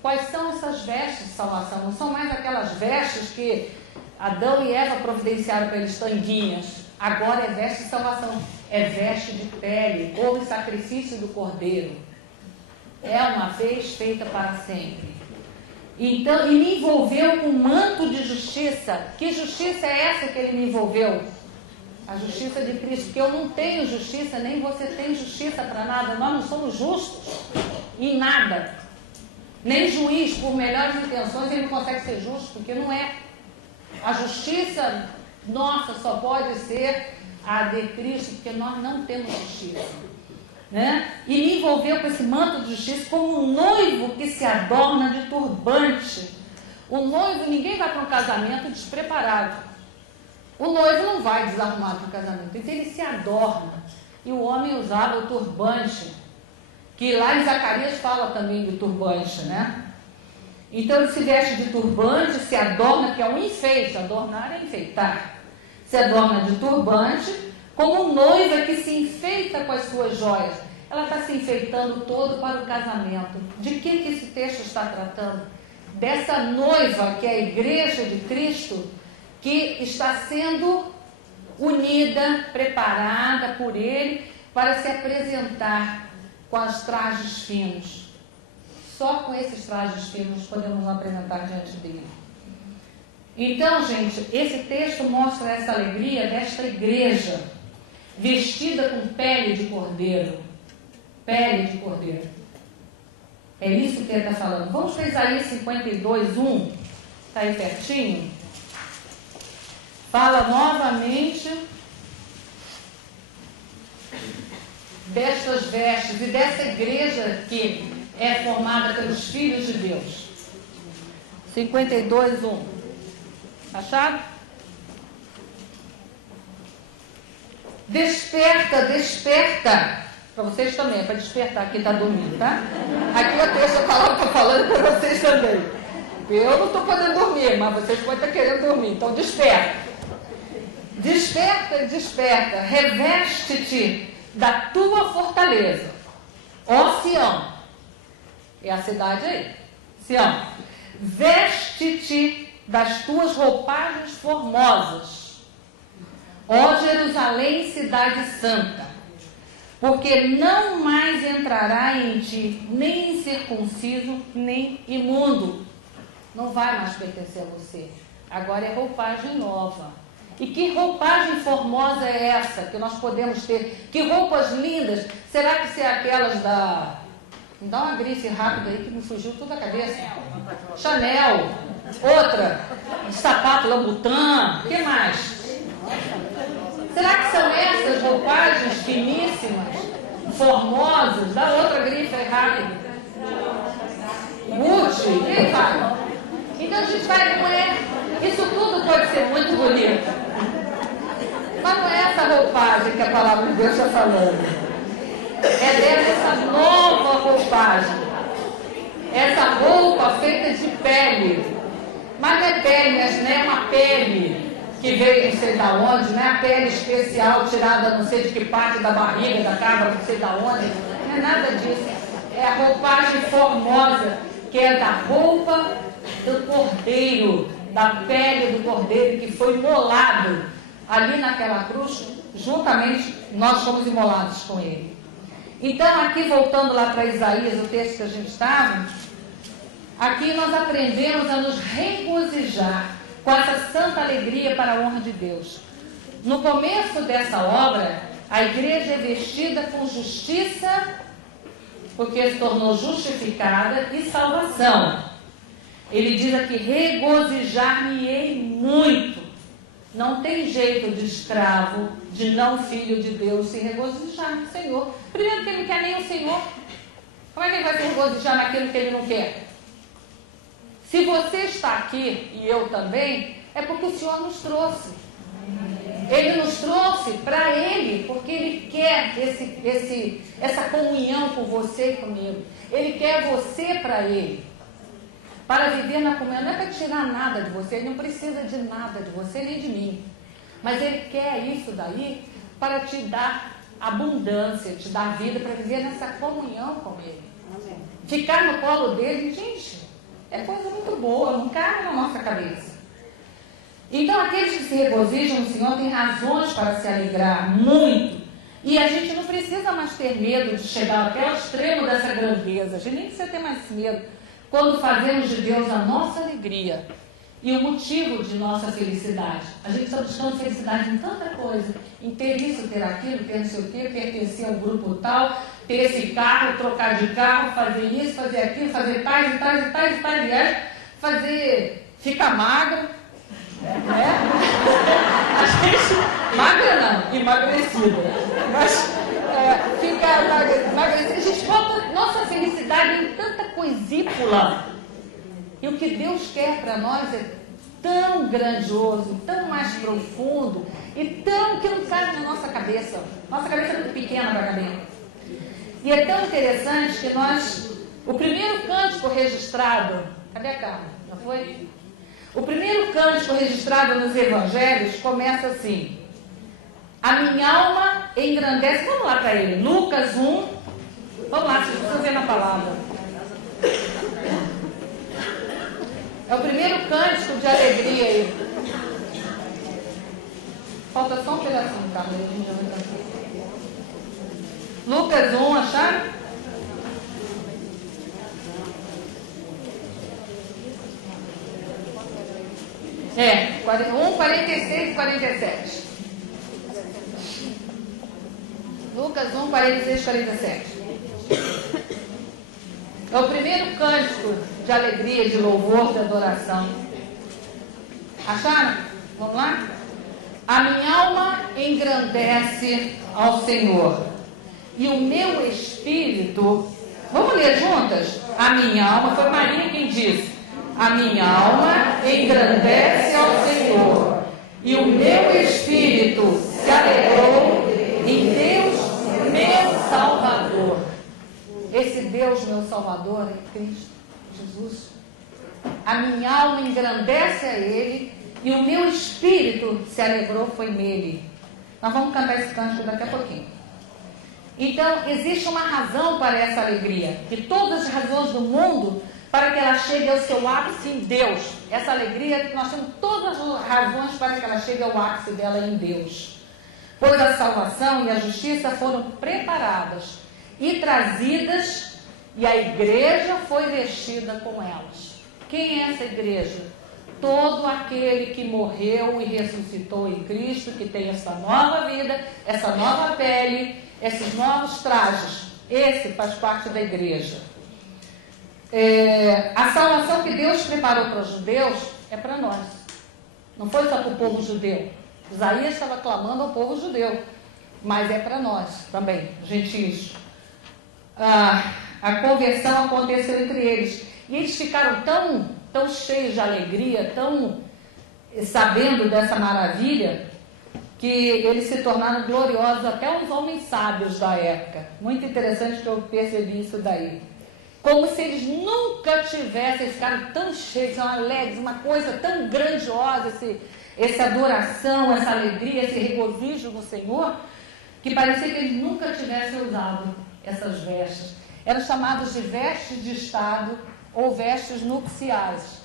Quais são essas vestes de salvação? Não são mais aquelas vestes que Adão e Eva providenciaram para eles, tanguinhas. Agora é veste de salvação, é veste de pele, como o sacrifício do cordeiro. É uma vez feita para sempre. Então, e me envolveu com manto de justiça. Que justiça é essa que ele me envolveu? A justiça de Cristo, porque eu não tenho justiça, nem você tem justiça para nada. Nós não somos justos em nada. Nem juiz, por melhores intenções, ele não consegue ser justo, porque não é. A justiça nossa só pode ser a de Cristo, porque nós não temos justiça. Né? E me envolveu com esse manto de justiça como um noivo que se adorna de turbante. O noivo, ninguém vai para um casamento despreparado. O noivo não vai desarrumado para o casamento, então ele se adorna. E o homem usava o turbante, que lá em Zacarias fala também do turbante, né? Então ele se veste de turbante, se adorna, que é um enfeite. Adornar é enfeitar. Se adorna de turbante, como noiva que se enfeita com as suas joias. Ela está se enfeitando todo para o casamento. De que esse texto está tratando? Dessa noiva que é a igreja de Cristo, que está sendo unida, preparada por Ele para se apresentar com os trajes finos. Só com esses trajes finos podemos nos apresentar diante dele. Então, gente, esse texto mostra essa alegria desta igreja, vestida com pele de cordeiro. Pele de cordeiro. É isso que ele está falando. Vamos para Isaías 52, 1. Está aí pertinho. Fala novamente destas vestes e dessa igreja que é formada pelos filhos de Deus. 52, 1. Achado? Desperta, desperta. Para vocês também, é para despertar. Quem está dormindo, tá? Aqui o texto estou falando para vocês também. Eu não estou podendo dormir, mas vocês podem estar querendo dormir. Então desperta. Desperta, desperta, reveste-te da tua fortaleza, ó Sião, é a cidade aí, Sião, veste-te das tuas roupagens formosas, ó Jerusalém, cidade santa, porque não mais entrará em ti nem incircunciso, nem imundo, não vai mais pertencer a você, agora é roupagem nova. E que roupagem formosa é essa que nós podemos ter? Que roupas lindas! Será que se é aquelas da... Me dá uma grife rápida aí que me fugiu tudo da cabeça. Chanel. Outra. Sapato Lambutan. O que mais? Será que são essas roupagens finíssimas, formosas? Dá outra grife aí rápida. Gucci. Quem vai? Então a gente vai, não é? Isso tudo pode ser muito bonito. Mas não é essa roupagem que a palavra de Deus está falando. É dessa nova roupagem. Essa roupa feita de pele. Mas não é pele, não é uma pele que veio não sei da onde, não é a pele especial tirada não sei de que parte da barriga, da cabra, não sei da onde. Não é nada disso. É a roupagem formosa, que é da roupa do cordeiro, da pele do cordeiro que foi imolado ali naquela cruz, juntamente nós fomos imolados com ele. Então aqui voltando lá para Isaías, o texto que a gente estava, aqui nós aprendemos a nos regozijar com essa santa alegria para a honra de Deus. No começo dessa obra, a igreja é vestida com justiça, porque se tornou justificada, e salvação. Ele diz aqui, regozijar-me-ei muito. Não tem jeito de escravo, de não filho de Deus, se regozijar no Senhor. Primeiro que ele não quer nem o Senhor. Como é que ele vai se regozijar naquilo que ele não quer? Se você está aqui, e eu também, é porque o Senhor nos trouxe. Ele nos trouxe para Ele, porque Ele quer essa comunhão com você e comigo. Ele quer você para Ele. Para viver na comunhão, não é para tirar nada de você, Ele não precisa de nada de você nem de mim. Mas Ele quer isso daí para te dar abundância, te dar vida, para viver nessa comunhão com Ele. Amém. Ficar no colo dele, gente, é coisa muito boa, não cabe na nossa cabeça. Então, aqueles que se regozijam no Senhor têm razões para se alegrar muito. E a gente não precisa mais ter medo de chegar até o extremo dessa grandeza. A gente nem precisa ter mais medo quando fazemos de Deus a nossa alegria e o motivo de nossa felicidade. A gente está buscando felicidade em tanta coisa, em ter isso, ter aquilo, ter não sei o quê, pertencer ao grupo tal, ter esse carro, trocar de carro, fazer isso, fazer aquilo, fazer tais e tais e tais e tais viagens, fazer, ficar magro. A gente, magra não, emagrecida, mas ficar emagrecida, a gente bota nossa felicidade em tanta coisípula, e o que Deus quer para nós é tão grandioso, tão mais profundo, e tão que não cabe na nossa cabeça é muito pequena para caber. E é tão interessante que o primeiro cântico registrado, cadê a Carla? Já foi? O primeiro cântico registrado nos evangelhos começa assim: a minha alma engrandece. Vamos lá para ele, Lucas 1. Vamos lá, vocês estão vendo a palavra. É o primeiro cântico de alegria aí. Falta só um pedacinho, tá? Lucas 1, acharam? É, 1, 46 e 47. Lucas 1, 46 e 47. É o primeiro cântico de alegria, de louvor, de adoração. Acharam? Vamos lá? A minha alma engrandece ao Senhor, e o meu espírito... Vamos ler juntas? A minha alma, foi Maria quem disse. A minha alma engrandece ao Senhor, e o meu espírito se alegrou em Deus, meu Salvador. Esse Deus, meu Salvador, é Cristo, Jesus. A minha alma engrandece a Ele, e o meu espírito se alegrou, foi nele. Nós vamos cantar esse cântico daqui a pouquinho. Então, existe uma razão para essa alegria, que todas as razões do mundo, para que ela chegue ao seu ápice em Deus. Essa alegria, nós temos todas as razões para que ela chegue ao ápice dela em Deus. Pois a salvação e a justiça foram preparadas e trazidas, e a igreja foi vestida com elas. Quem é essa igreja? Todo aquele que morreu e ressuscitou em Cristo, que tem essa nova vida, essa nova pele, esses novos trajes. Esse faz parte da igreja. A salvação que Deus preparou para os judeus é para nós. Não foi só para o povo judeu. Isaías estava clamando ao povo judeu, mas é para nós também, gentios. A conversão aconteceu entre eles, e eles ficaram tão cheios de alegria, tão sabendo dessa maravilha, que eles se tornaram gloriosos, até os homens sábios da época. Muito interessante que eu percebi isso daí. Como se eles nunca tivessem ficado tão cheios, tão alegres, uma coisa tão grandiosa, essa adoração, essa alegria, esse regozijo no Senhor, que parecia que eles nunca tivessem usado essas vestes. Eram chamados de vestes de estado ou vestes nupciais,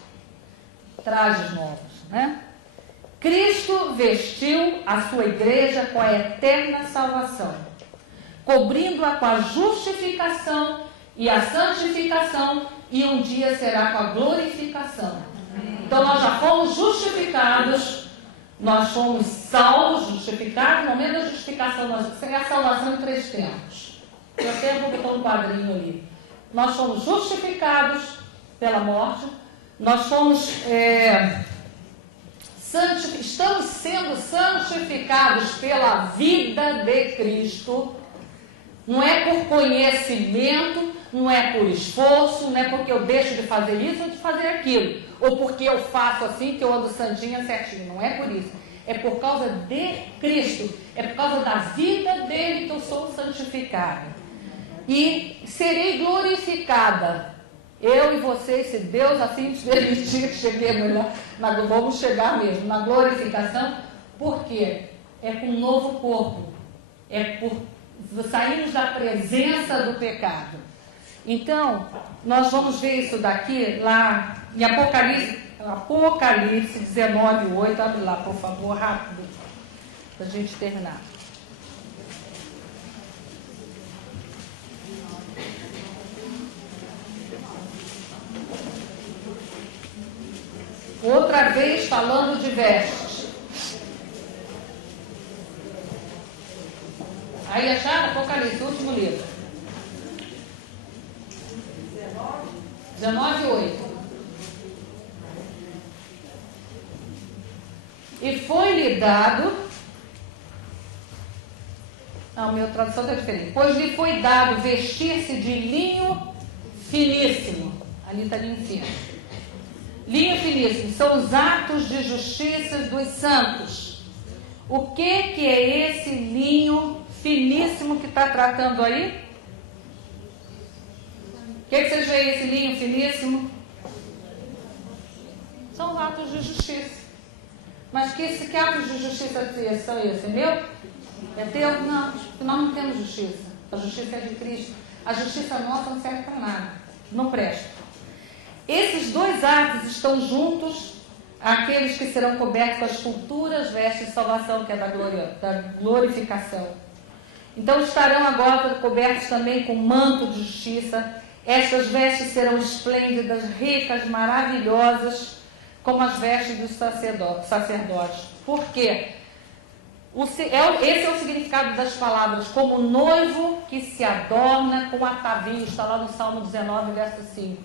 trajes novos, né? Cristo vestiu a sua igreja com a eterna salvação, cobrindo-a com a justificação e a santificação, e um dia será com a glorificação. Então nós já fomos justificados, nós fomos salvos, justificados. No momento da justificação, nós temos a salvação em 3 tempos. Eu até botou um quadrinho ali. Nós fomos justificados pela morte, nós fomos estamos sendo santificados pela vida de Cristo. Não é por conhecimento, não é por esforço, não é porque eu deixo de fazer isso ou de fazer aquilo, ou porque eu faço assim, que eu ando santinha certinho. Não é por isso. É por causa de Cristo. É por causa da vida dele que eu sou santificada. E serei glorificada. Eu e vocês, se Deus assim nos permitir, cheguemos lá, vamos chegar mesmo na glorificação. Por quê? É com um novo corpo. É por sairmos da presença do pecado. Então, nós vamos ver isso daqui lá em Apocalipse 19:8. Abre lá, por favor, rápido, para a gente terminar. Outra vez falando de vestes. Aí acharam? Apocalipse, último livro. 19:8. E foi-lhe dado. Não, minha tradução está diferente. Pois lhe foi dado vestir-se de linho finíssimo. Ali está linho fino. Linho finíssimo são os atos de justiça dos santos. O que é esse linho finíssimo que está tratando aí? O que vocês veem esse linho finíssimo? São atos de justiça. Mas que atos de justiça são esses? É meu? É teu? Não, nós não temos justiça. A justiça é de Cristo. A justiça nossa não serve para nada. Não presta. Esses 2 atos estão juntos àqueles que serão cobertos com as futuras vestes de salvação, que é da glorificação. Então estarão agora cobertos também com manto de justiça. Estas vestes serão esplêndidas, ricas, maravilhosas, como as vestes dos sacerdotes. Por quê? Esse é o significado das palavras, como noivo que se adorna com atavios. Está lá no Salmo 19, verso 5.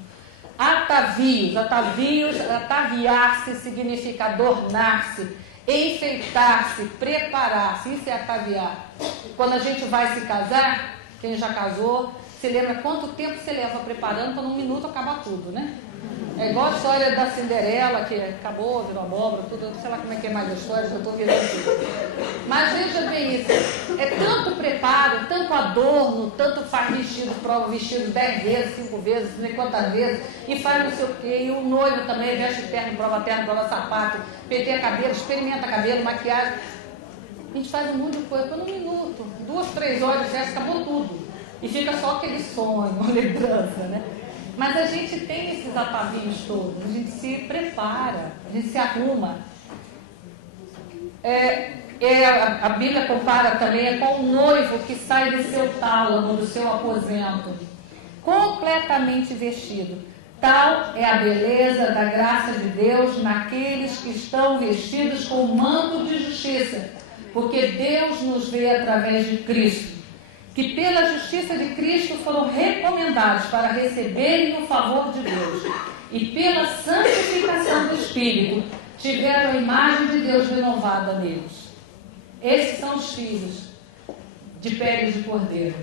Atavios, ataviar-se significa adornar-se, enfeitar-se, preparar-se. Isso é ataviar. Quando a gente vai se casar, quem já casou, você lembra quanto tempo você leva preparando para num minuto acabar tudo, né? É igual a história da Cinderela, que acabou, virou abóbora, tudo, sei lá como é que é mais a história, já estou virando tudo. Mas veja bem isso, é tanto preparo, tanto adorno, tanto faz vestido, prova vestido 10 vezes, 5 vezes, não sei quantas vezes, e faz não sei o quê, e o noivo também veste terno, prova sapato, penteia cabelo, experimenta cabelo, maquiagem. A gente faz um monte de coisa, num minuto, 2, 3 horas, já acabou tudo. E fica só aquele sonho, uma lembrança, né? Mas a gente tem esses atavios todos, a gente se prepara, a gente se arruma. A Bíblia compara também com o noivo que sai do seu tálamo, do seu aposento, completamente vestido. Tal é a beleza da graça de Deus naqueles que estão vestidos com o manto de justiça, porque Deus nos vê através de Cristo, que pela justiça de Cristo foram recomendados para receberem o favor de Deus, e pela santificação do Espírito tiveram a imagem de Deus renovada neles. Esses são os filhos de pele de cordeiro,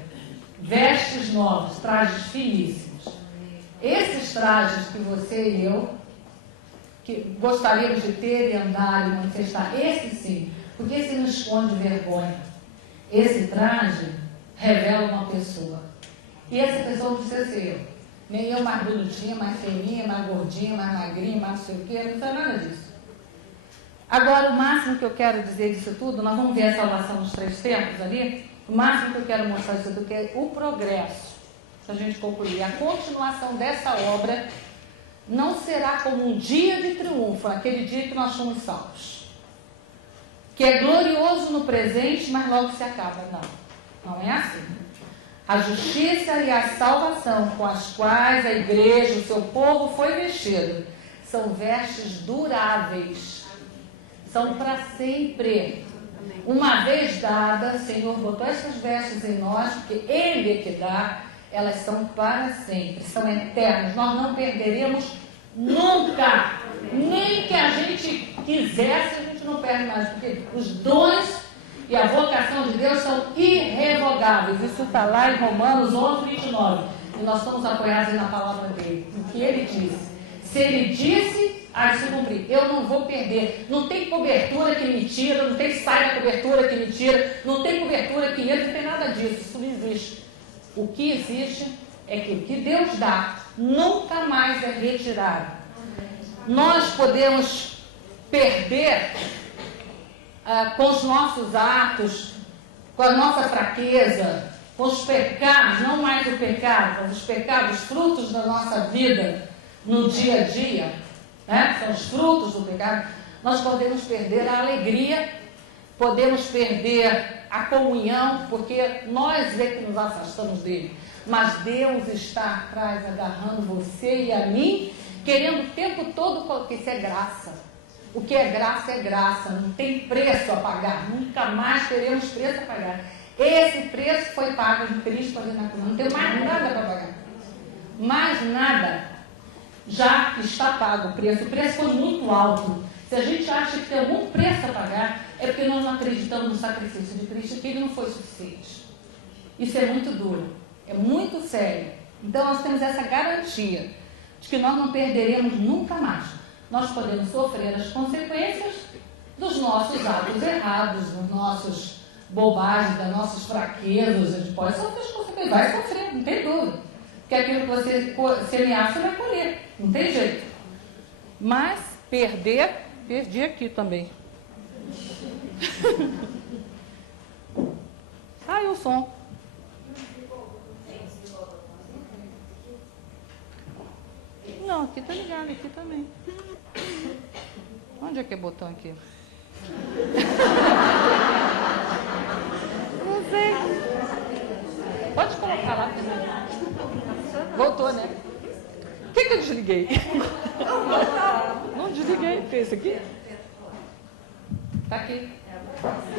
vestes novas, trajes finíssimos. Esses trajes que você e eu que gostaríamos de ter e andar e manifestar, esse sim, porque esse não esconde vergonha. Esse traje revela uma pessoa. E essa pessoa não precisa ser eu. Nem eu mais bonitinha, mais feininha, mais gordinha, mais magrinha, mais não sei o quê, não precisa nada disso. Agora, o máximo que eu quero dizer disso tudo, nós vamos ver a salvação dos 3 tempos ali, o máximo que eu quero mostrar disso tudo é o progresso. Se a gente concluir, a continuação dessa obra não será como um dia de triunfo, aquele dia que nós fomos salvos, que é glorioso no presente, mas logo se acaba. Não é assim. A justiça e a salvação com as quais a igreja, o seu povo, foi vestido, são vestes duráveis, são para sempre. Uma vez dada, o Senhor botou essas vestes em nós, porque Ele é que dá, elas são para sempre, são eternas. Nós não perderemos nunca, nem que a gente quisesse, a gente não perde mais, porque os dons e a vocação de Deus são irrevogáveis. Isso está lá em Romanos 11, 29. E nós estamos apoiados na palavra dele, no que ele disse. Se ele disse, há de se cumprir. Eu não vou perder. Não tem cobertura que me tira, não tem sai da cobertura que me tira, não tem cobertura que entra, não tem nada disso. Isso não existe. O que existe é que o que Deus dá nunca mais é retirado. Nós podemos perder com os nossos atos, com a nossa fraqueza, com os pecados, não mais o pecado, mas os pecados, frutos da nossa vida no dia a dia, né? São os frutos do pecado. Nós podemos perder a alegria, podemos perder a comunhão, porque nós é que nos afastamos dele. Mas Deus está atrás, agarrando você e a mim, querendo o tempo todo, porque isso é graça. O que é graça, não tem preço a pagar, nunca mais teremos preço a pagar. Esse preço foi pago em Cristo ali na cruz, não tem mais nada para pagar. Mais nada, já está pago o preço foi muito alto. Se a gente acha que tem algum preço a pagar, é porque nós não acreditamos no sacrifício de Cristo, que ele não foi suficiente. Isso é muito duro, é muito sério. Então nós temos essa garantia de que nós não perderemos nunca mais. Nós podemos sofrer as consequências dos nossos atos errados, dos nossos bobagens, das nossas fraquezas. A gente pode sofrer as consequências, vai sofrer, não tem dúvida. Porque aquilo que você semear, você vai colher, não tem jeito. Mas perdi aqui também. Saiu o som. Não, aqui tá ligado, aqui também. Onde é que é o botão aqui? Não sei. Pode colocar lá também. Voltou, né? O que eu desliguei? Não desliguei. O que é isso aqui? Tá aqui.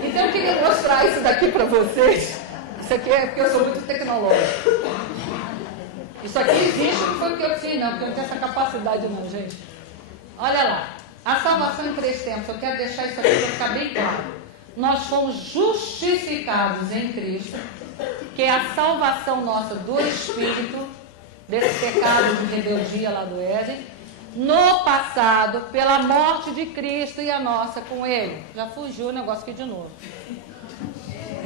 Então eu queria mostrar isso daqui para vocês. Isso aqui é porque eu sou muito tecnológico. Isso aqui existe, não foi porque eu fiz, não, porque eu não tenho essa capacidade não, gente. Olha lá, a salvação em 3 tempos, eu quero deixar isso aqui para ficar bem claro. Nós fomos justificados em Cristo, que é a salvação nossa do Espírito, desse pecado de rebeldia lá do Éden, no passado, pela morte de Cristo e a nossa com Ele. Já fugiu o negócio aqui de novo.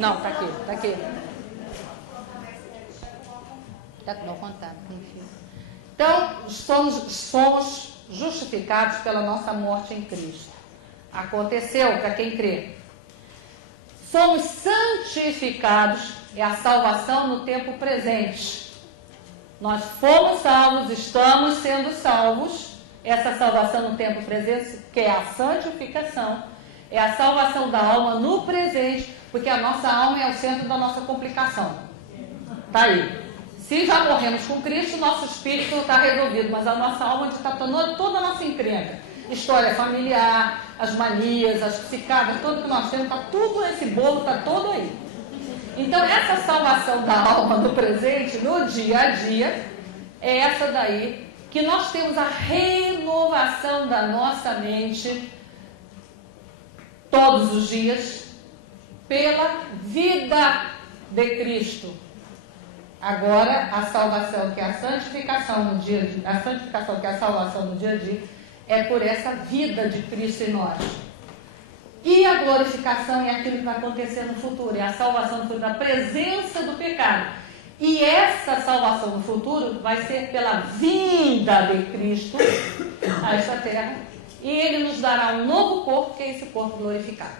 Não, tá aqui, tá aqui. Então, somos justificados pela nossa morte em Cristo. Aconteceu para quem crê. Somos santificados, é a salvação no tempo presente. Nós fomos salvos, estamos sendo salvos. Essa salvação no tempo presente, que é a santificação, é a salvação da alma no presente, porque a nossa alma é o centro da nossa complicação. Está aí. Se já morremos com Cristo, nosso espírito está resolvido, mas a nossa alma está toda a nossa encrenca. História familiar, as manias, as psicadas, tudo que nós temos, está tudo esse bolo, está todo aí. Então, essa salvação da alma no presente, no dia a dia, é essa daí, que nós temos a renovação da nossa mente todos os dias, pela vida de Cristo. Agora, a salvação, que é a santificação no dia a dia, a santificação, que é a salvação no dia a dia, é por essa vida de Cristo em nós. E a glorificação é aquilo que vai acontecer no futuro, é a salvação no futuro, da presença do pecado. E essa salvação no futuro vai ser pela vinda de Cristo a esta terra. E Ele nos dará um novo corpo, que é esse corpo glorificado.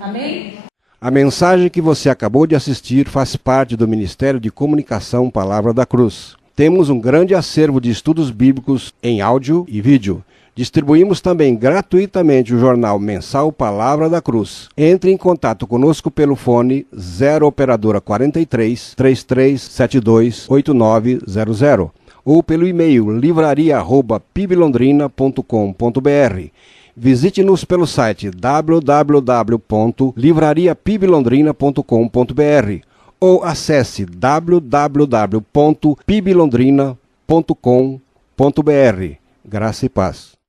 Amém? A mensagem que você acabou de assistir faz parte do Ministério de Comunicação Palavra da Cruz. Temos um grande acervo de estudos bíblicos em áudio e vídeo, Distribuímos também gratuitamente o jornal mensal Palavra da Cruz. Entre em contato conosco pelo fone 0 operadora 43 3372 8900 ou pelo e-mail livraria@piblondrina.com.br. Visite-nos pelo site www.livrariapiblondrina.com.br ou acesse www.piblondrina.com.br. Graça e paz.